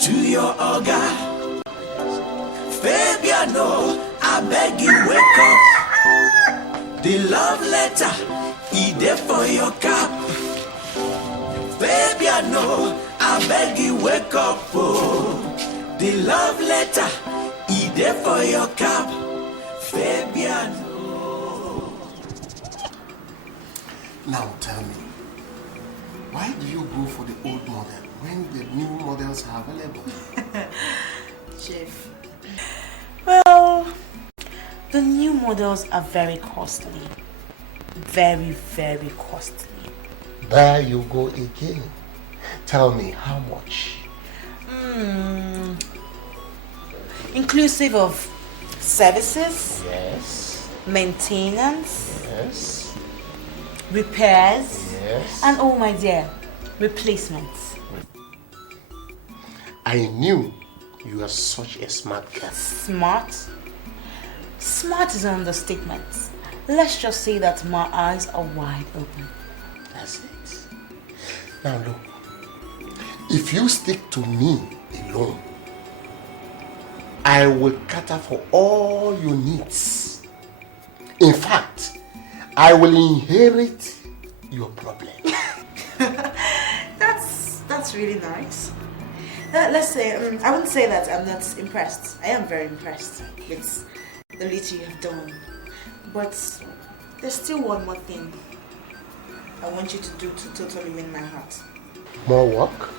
to your organ. Fabiano, I beg you wake up. The love letter, there for your cap. Fabiano, I beg you wake up. Oh. The love letter, there for your cap. Fabiano. Now tell me, why do you go for the old model when the new models are available? Chef. Well, the new models are very costly. Very, very costly. There you go again. Tell me how much? Inclusive of services. Yes. Maintenance. Yes. Repairs. Yes. And oh my dear, replacements. I knew you are such a smart girl. Smart? Smart is an understatement. Let's just say that my eyes are wide open. That's it. Now look, if you stick to me alone, I will cater for all your needs. In fact, I will inherit your problem. That's really nice. Let's say, I wouldn't say that I'm not impressed. I am very impressed with the little you have done. But there's still one more thing I want you to do to totally win my heart. More work?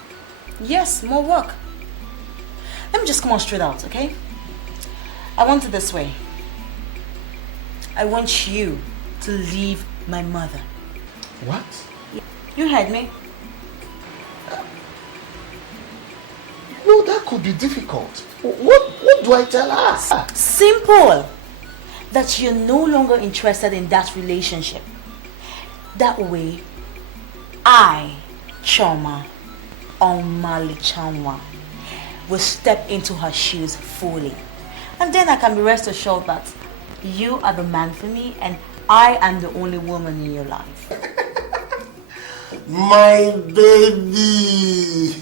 Yes, more work. Let me just come on straight out, okay? I want it this way. I want you to leave my mother. What? You heard me. No, that could be difficult. What do I tell her? Simple. That you're no longer interested in that relationship. That way, I, Choma, Omali Chanwa, will step into her shoes fully. And then I can be rest assured that you are the man for me and I am the only woman in your life. My baby!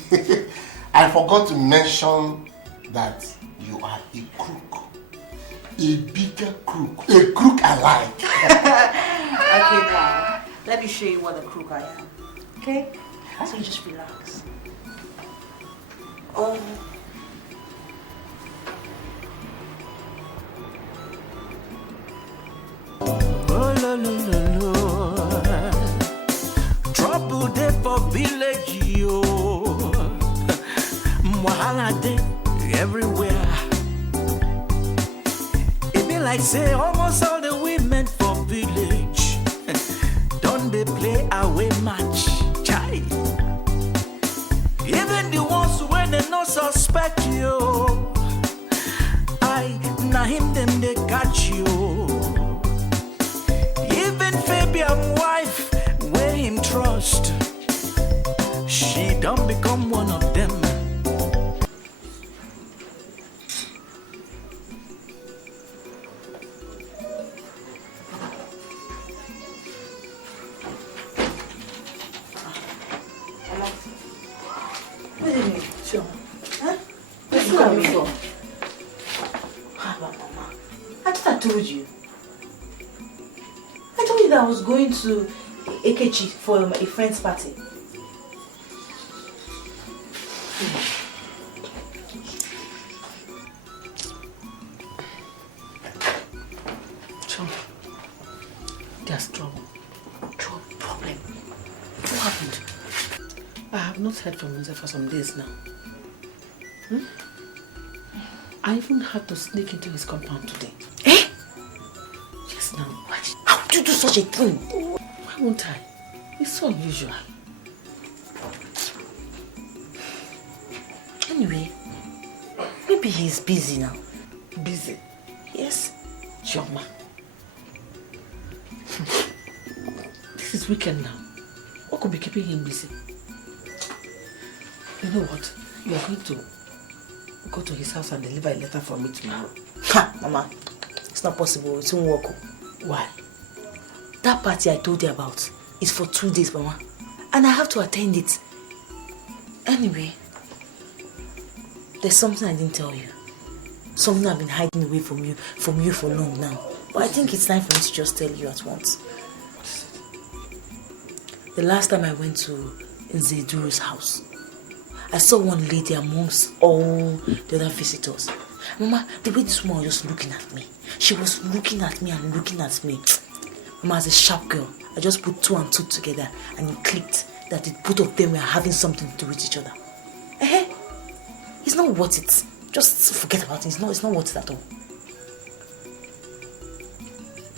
I forgot to mention that you are a crook. A bigger crook. A crook I like. Okay, now, let me show you what a crook I am. Okay? So you just relax. Oh. Oh, no, no, no, no. Trouble there for village, yo. Wahala day everywhere. It be like say almost all the women for village don't they play away match, chai. Even the ones when they no suspect you, I na him them they catch you. Even Fabian wife, where him trust, she don't become one of them. What do you mean? Sure. Huh? What's you coming for? Mama, I thought I told you. I told you that I was going to Ekechi for a friend's party. Chum, there's trouble. Problem. What happened? I have not heard from Nze for some days now. I even had to sneak into his compound today. Eh? Yes, now. How would you do such a thing? Why won't I? It's so unusual. Anyway, maybe he's busy now. Busy? Yes. Choma. This is weekend now. What could be keeping him busy? You know what? You are going to go to his house and deliver a letter for me tomorrow. Ha, Mama. It's not possible. It won't work. Why? That party I told you about is for 2 days, Mama. And I have to attend it. Anyway, there's something I didn't tell you. Something I've been hiding away from you for long now. But I think it's time for me to just tell you at once. The last time I went to Nzeduru's house, I saw one lady amongst all the other visitors. Mama, the way this woman was just looking at me. She was looking at me and looking at me. Mama, as a sharp girl, I just put 2 and 2 together and it clicked that the both of them were having something to do with each other. It's not worth it. Just forget about it. It's not worth it at all.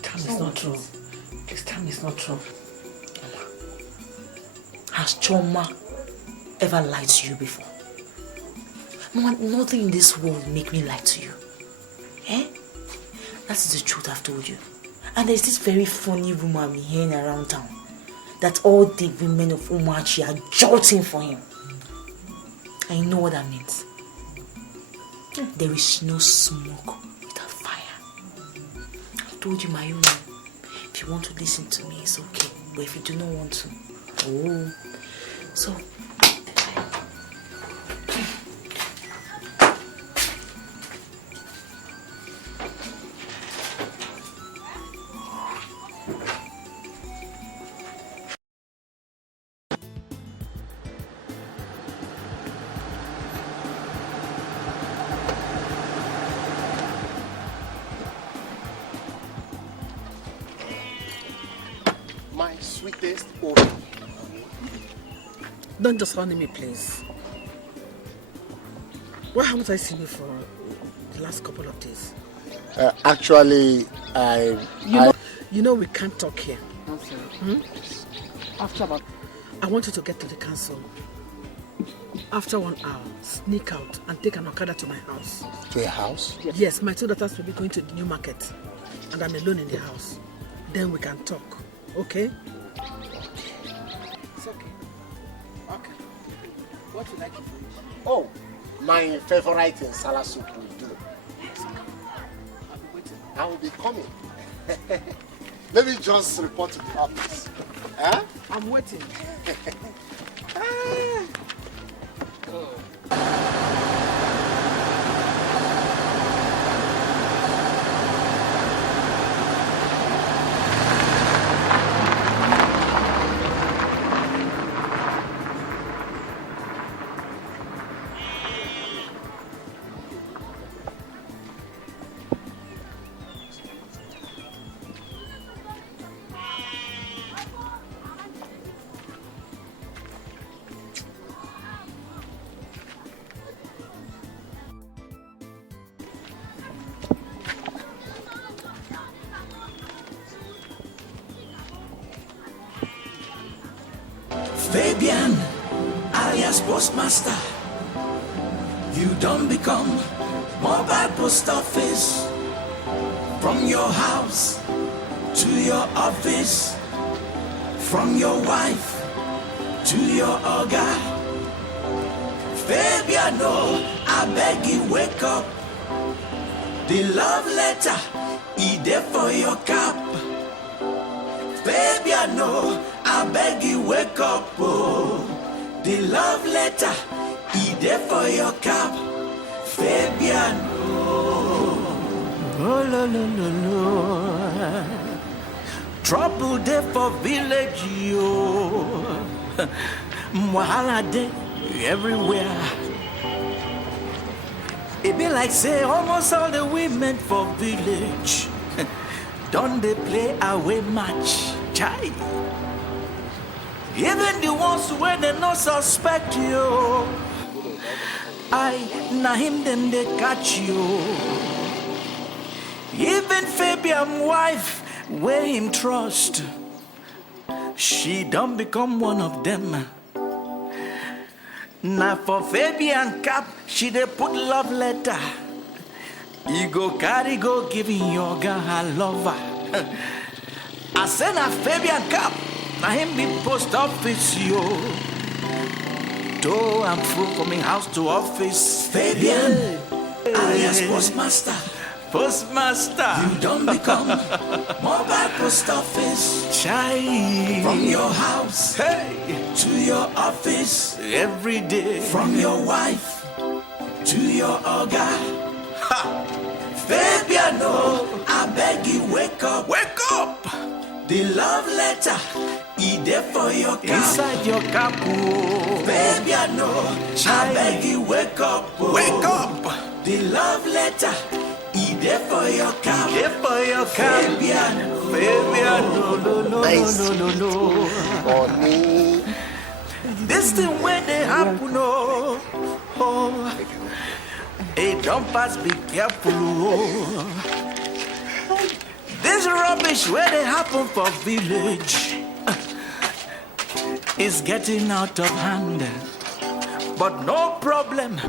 Tell me it's not true. Please tell me it's not true. Mama, has Choma ever lied to you before? Mama, nothing in this world will make me lie to you. That is the truth I've told you. And there's this very funny rumor I'm hearing around town that all the women of Umachi are jolting for him. And you know what that means? There is no smoke without fire. I told you my own. If you want to listen to me, it's okay. But if you do not want to, so My sweetest Obi. Don't just honey me, please. Why haven't I seen you for the last couple of days? Actually, You know we can't talk here. After about... I want you to get to the council. After 1 hour, sneak out and take an Okada to my house. To a house? Yes, my 2 daughters will be going to the new market. And I'm alone in the house. Then we can talk. Okay? It's okay. Okay. What would you like to eat? Oh, my favorite salad soup will do. I'll be waiting. I will be coming. Let me just report to the office. Huh? I'm waiting. Fabian, alias Postmaster, you don't become mobile post office. From your house to your office, from your wife to your oga. Fabian, no, I beg you wake up. The love letter, he there for your cap. Fabian, no, I beg you wake up, oh. The love letter, he there for your cap. Fabian, oh. Oh, no, no, no, no. Trouble there for village, yo. Wahala there everywhere. It be like say almost all the women for village don't they play away match, chai. Even the ones where they no suspect you, na him them they catch you. Even Fabian wife, where him trust, she don't become one of them. Now for Fabian cap, she they put love letter. You go carry go giving your girl her lover. I send a Fabian cap, now him be post office yo. To and fro from my house to office. Fabian, alias Postmaster. Postmaster, you don't become mobile post office. Chai. From your house, hey, to your office. Every day. From your wife to your oga. Ha! Fabian, no, I beg you wake up. Wake up! The love letter, he there for your cap. Inside your cap, oh. Fabian, no, I beg you wake up. Oh. Wake up! The love letter, he there for your cap. There for your cap. Fabian, Fabian, no, no, no, nice. No, no, no, no. This thing when they happen, oh, oh. Hey, don't pass, be careful, oh. This rubbish where they happen for village is getting out of hand, but no problem.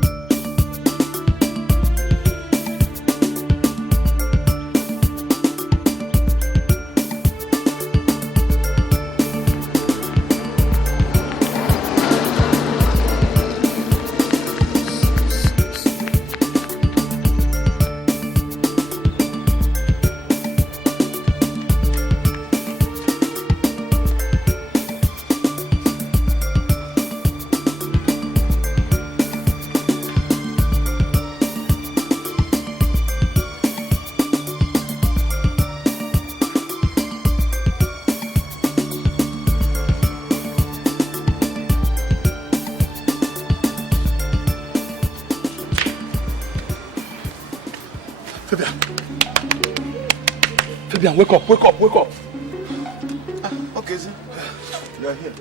Fabian, wake up, wake up, wake up. Okay, sir. You are here.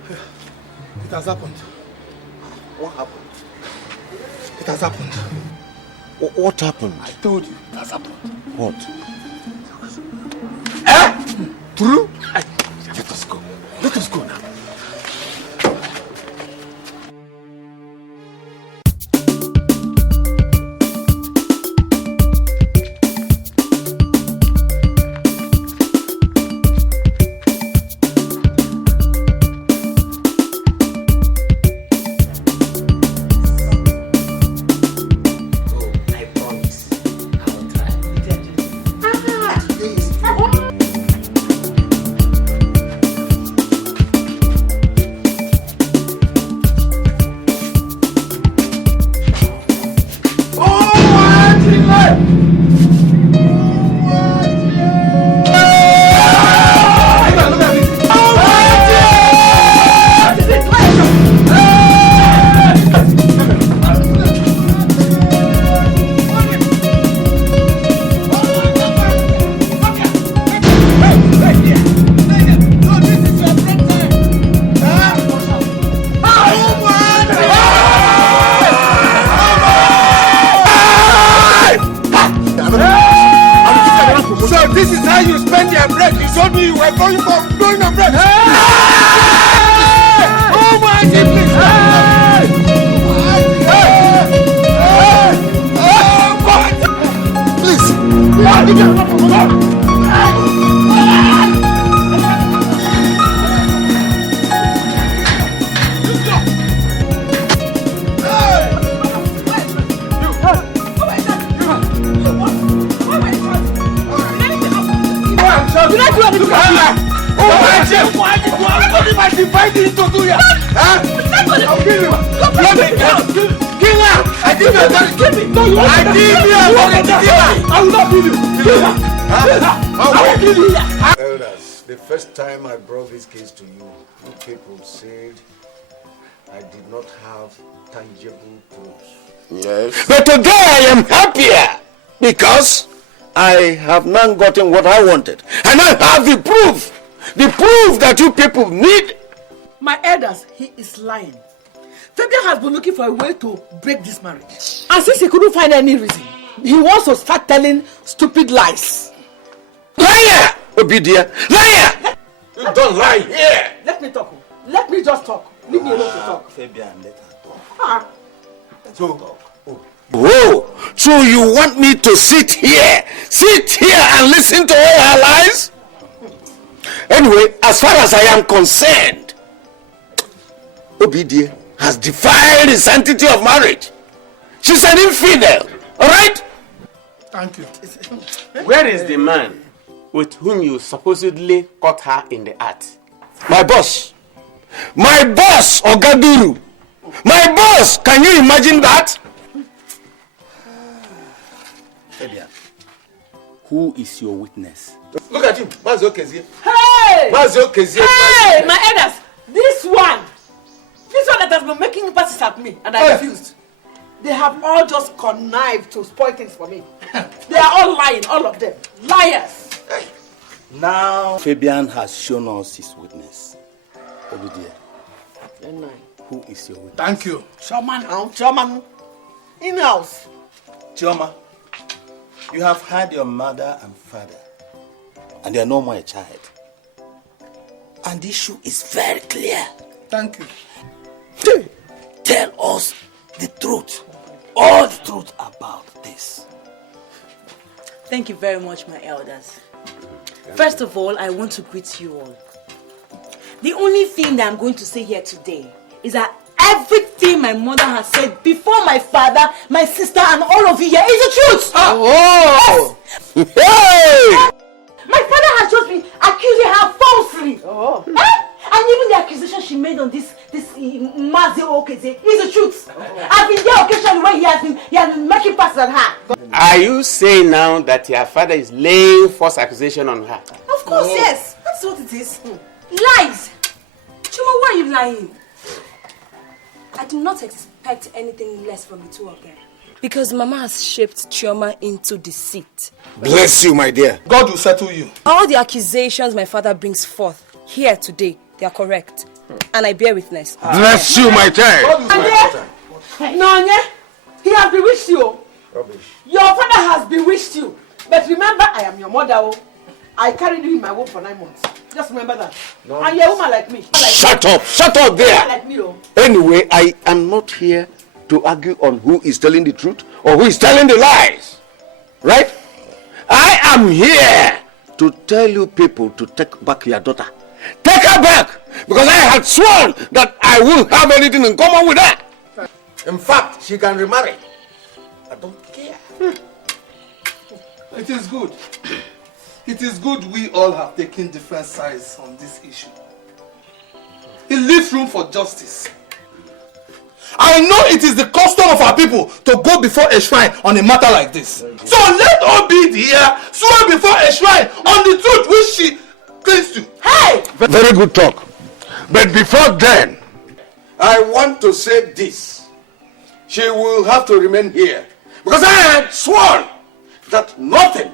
It has happened. What happened? It has happened. What happened? I told you, it has happened. What? True? Let us go. Let us go now. Elders, the first time I brought this case to you, you people said I did not have tangible proofs. Yes. But today I am happier because I have now gotten what I wanted. And I have the proof. The proof that you people need. My elders, he is lying. Fabian has been looking for a way to break this marriage. And since he couldn't find any reason, he wants to start telling stupid lies. Liar! Obidia! Liar! You don't lie here! Let me talk. Let me just talk. Leave me alone to talk. Fabian, let her talk. Oh, so you want me to sit here and listen to all her lies? Anyway, as far as I am concerned, Obidia has defied the sanctity of marriage. She's an infidel, alright? Thank you. Where is the man with whom you supposedly caught her in the act? My boss. My boss, Ogaduru. My boss. Can you imagine that? Fabian, who is your witness? Look at him. What's your case here? Hey! What's your case here? Hey! My elders, this one that has been making passes at me and I refused. They have all just connived to spoil things for me. They are all lying, all of them. Liars. Now, Fabian has shown us his witness. Obidia, who is your witness? Thank you. Chairman. In-house. Chioma, you have had your mother and father, and they are no more a child. And the issue is very clear. Thank you. Tell us the truth. All the truth about this. Thank you very much, my elders. First of all, I want to greet you all. The only thing that I'm going to say here today is that everything my mother has said before my father, my sister, and all of you here is the truth. Oh! Yes. Hey! My father has just been accusing her falsely. And even the accusation she made on this Mazi Okeze is the truth. I've been there occasionally when he has been making passes at her. Are you saying now that your father is laying false accusation on her? Of course, yes. That's what it is. Lies. Chuma, why are you lying? I do not expect anything less from the two of them. Because Mama has shaped Chioma into deceit. Bless you, my dear. God will settle you. All the accusations my father brings forth here today, they are correct. And I bear witness. Bless you, my child. Nonye, He has bewitched you. Rubbish. Your father has bewitched you. But remember, I am your mother. Oh. I carried you in my womb for 9 months. Just remember that. No. And you're a woman like me. Shut up there. Like me, oh. Anyway, I am not here to argue on who is telling the truth or who is telling the lies. Right? I am here to tell you people to take back your daughter. Take her back! Because I had sworn that I won't have anything in common with her. In fact, she can remarry. I don't care. It is good. It is good we all have taken different sides on this issue. It leaves room for justice. I know it is the custom of our people to go before a shrine on a matter like this. So let Obi here swear before a shrine on the truth which she clings to. Hey! Very good talk. But before then, I want to say this. She will have to remain here. Because I had sworn that nothing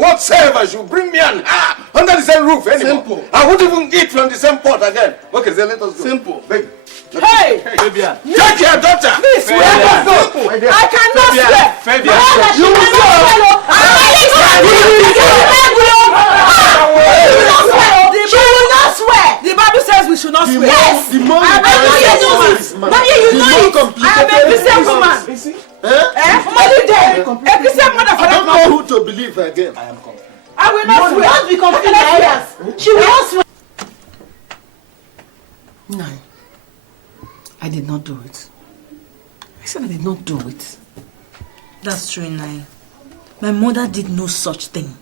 whatsoever should bring me and her under the same roof anymore. Simple. I wouldn't even eat from the same pot again. Okay, then let us go. Simple. Baby. Hey! Fabian. Take your daughter. Please, let us go. I cannot swear. Fabian. You will swear. She will not swear. The Bible says we should not swear. Yes. I am a Christian woman. Mommy, you know it. I am a Christian woman. Mommy, there. A Christian mother for I don't that know who to believe again. I am confused. I will not swear. Don't be confused. She will not swear. No. I did not do it. I said I did not do it. That's true, Nai. My mother did no such thing.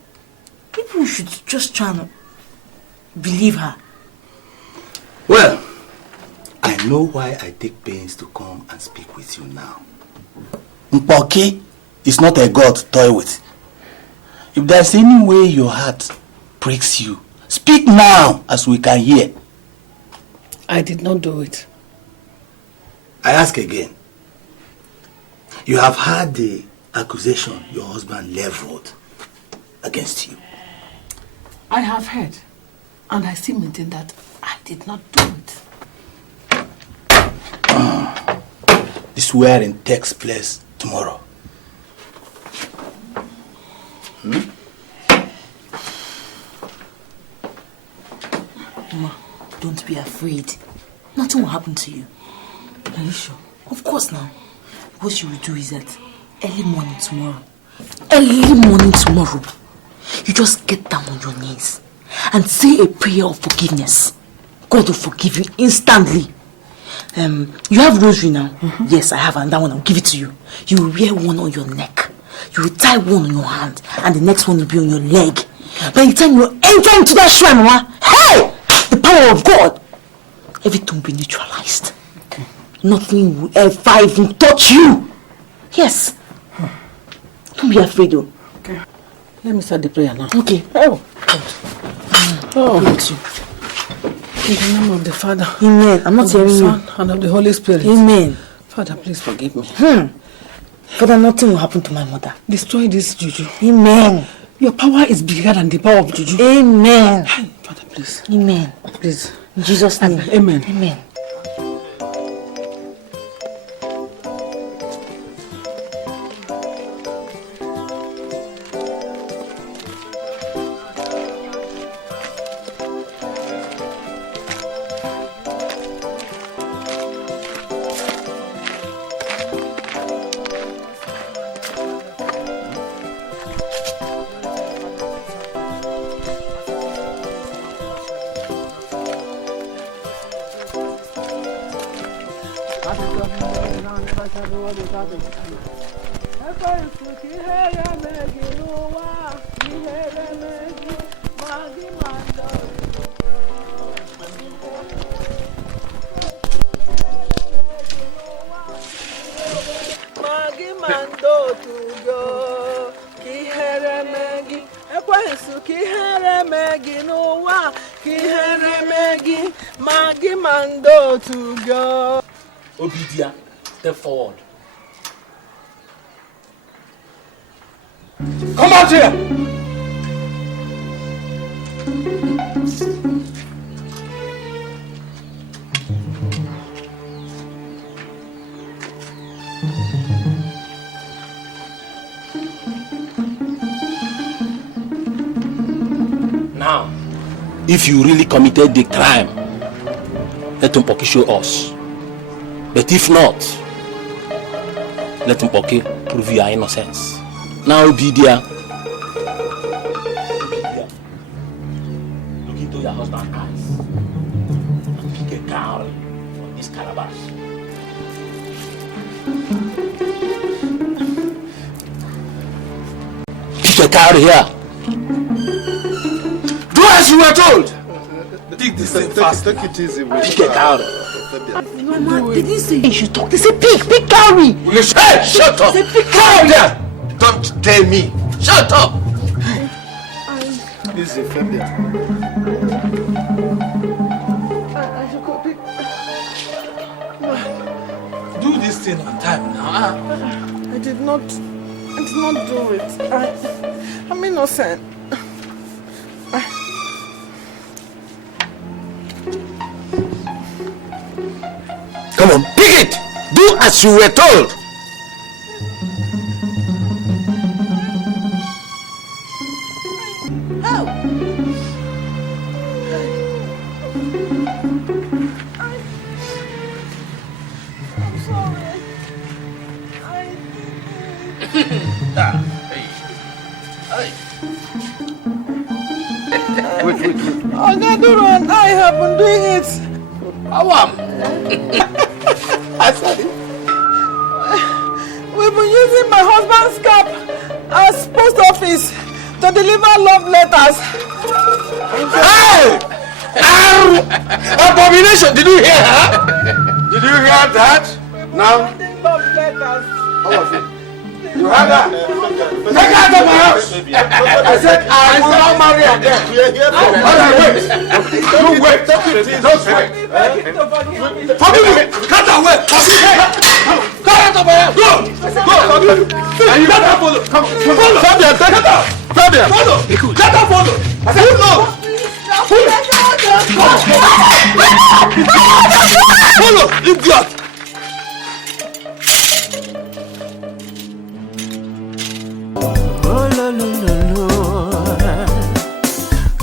People should just try to believe her. Well, I know why I take pains to come and speak with you now. Mpoki is not a god to toy with. If there's any way your heart pricks you, speak now as we can hear. I did not do it. I ask again. You have heard the accusation your husband leveled against you. I have heard, and I still maintain that I did not do it. The swearing takes place tomorrow. Mama, don't be afraid. Nothing will happen to you. Are you sure? Of course now. What you will do is that early morning tomorrow, you just get down on your knees and say a prayer of forgiveness. God will forgive you instantly. You have rosary now? Yes, I have, and that one I'll give it to you. You will wear one on your neck. You will tie one on your hand, and the next one will be on your leg. By the time you enter into that shrine, Mama, hey! The power of God, everything will be neutralized. Nothing will ever even touch you. Yes. Don't be afraid, though. Okay. Let me start the prayer now. Okay. Oh, God. Oh, bless you. In the name of the Father, Amen. I'm not hearing you. Son, and of the Holy Spirit. Amen. Father, please forgive me. Father, nothing will happen to my mother. Destroy this juju. Amen. Your power is bigger than the power of juju. Amen. Father, please. Amen. Please. In Jesus' name. Amen. Amen. Obidia, step forward. Come out here! Now, if you really committed the crime, let Mpoki show us. But if not, let Mpoki prove your innocence. Now be there. Look into your husband's eyes and pick a cowrie from this calabash. Pick a cowrie here. Do as you were told. Take this thing fast. Take it easy. Pick a cowrie. Mama, did you say you should talk? They say pick cowrie. Hey, shut up! They say pick cowrie. Don't tell me. Shut up! Easy, Fabian. Do this thing on time now. I did not do it. I'm innocent. Come on, pick it! Do as you were told! Wait. Ogaduru and I have been doing it. I said it. We've been using my husband's cap as post office to deliver love letters. Hey! Abomination! Did you hear her? Did you hear that? Now, Love letters. all of you. You heard that? Take her out of my house! I said I will not marry again. Wait. Don't wait. Don't wait. Forgive me. Cut away. Cut out of my house. Go. And you got to follow. Come. Follow. Fabian, take it out. Fabian. Follow. Let her follow. I said follow. Follow. Idiot.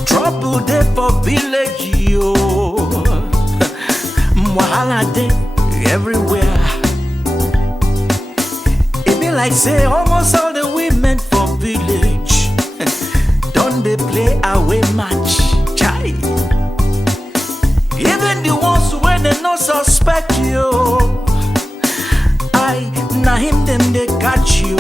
Trouble dey for village, yo. Wahala dey everywhere. It be like say almost all the women for village don't they play away match, chai. Even the ones where they no suspect you, I na him them they catch you.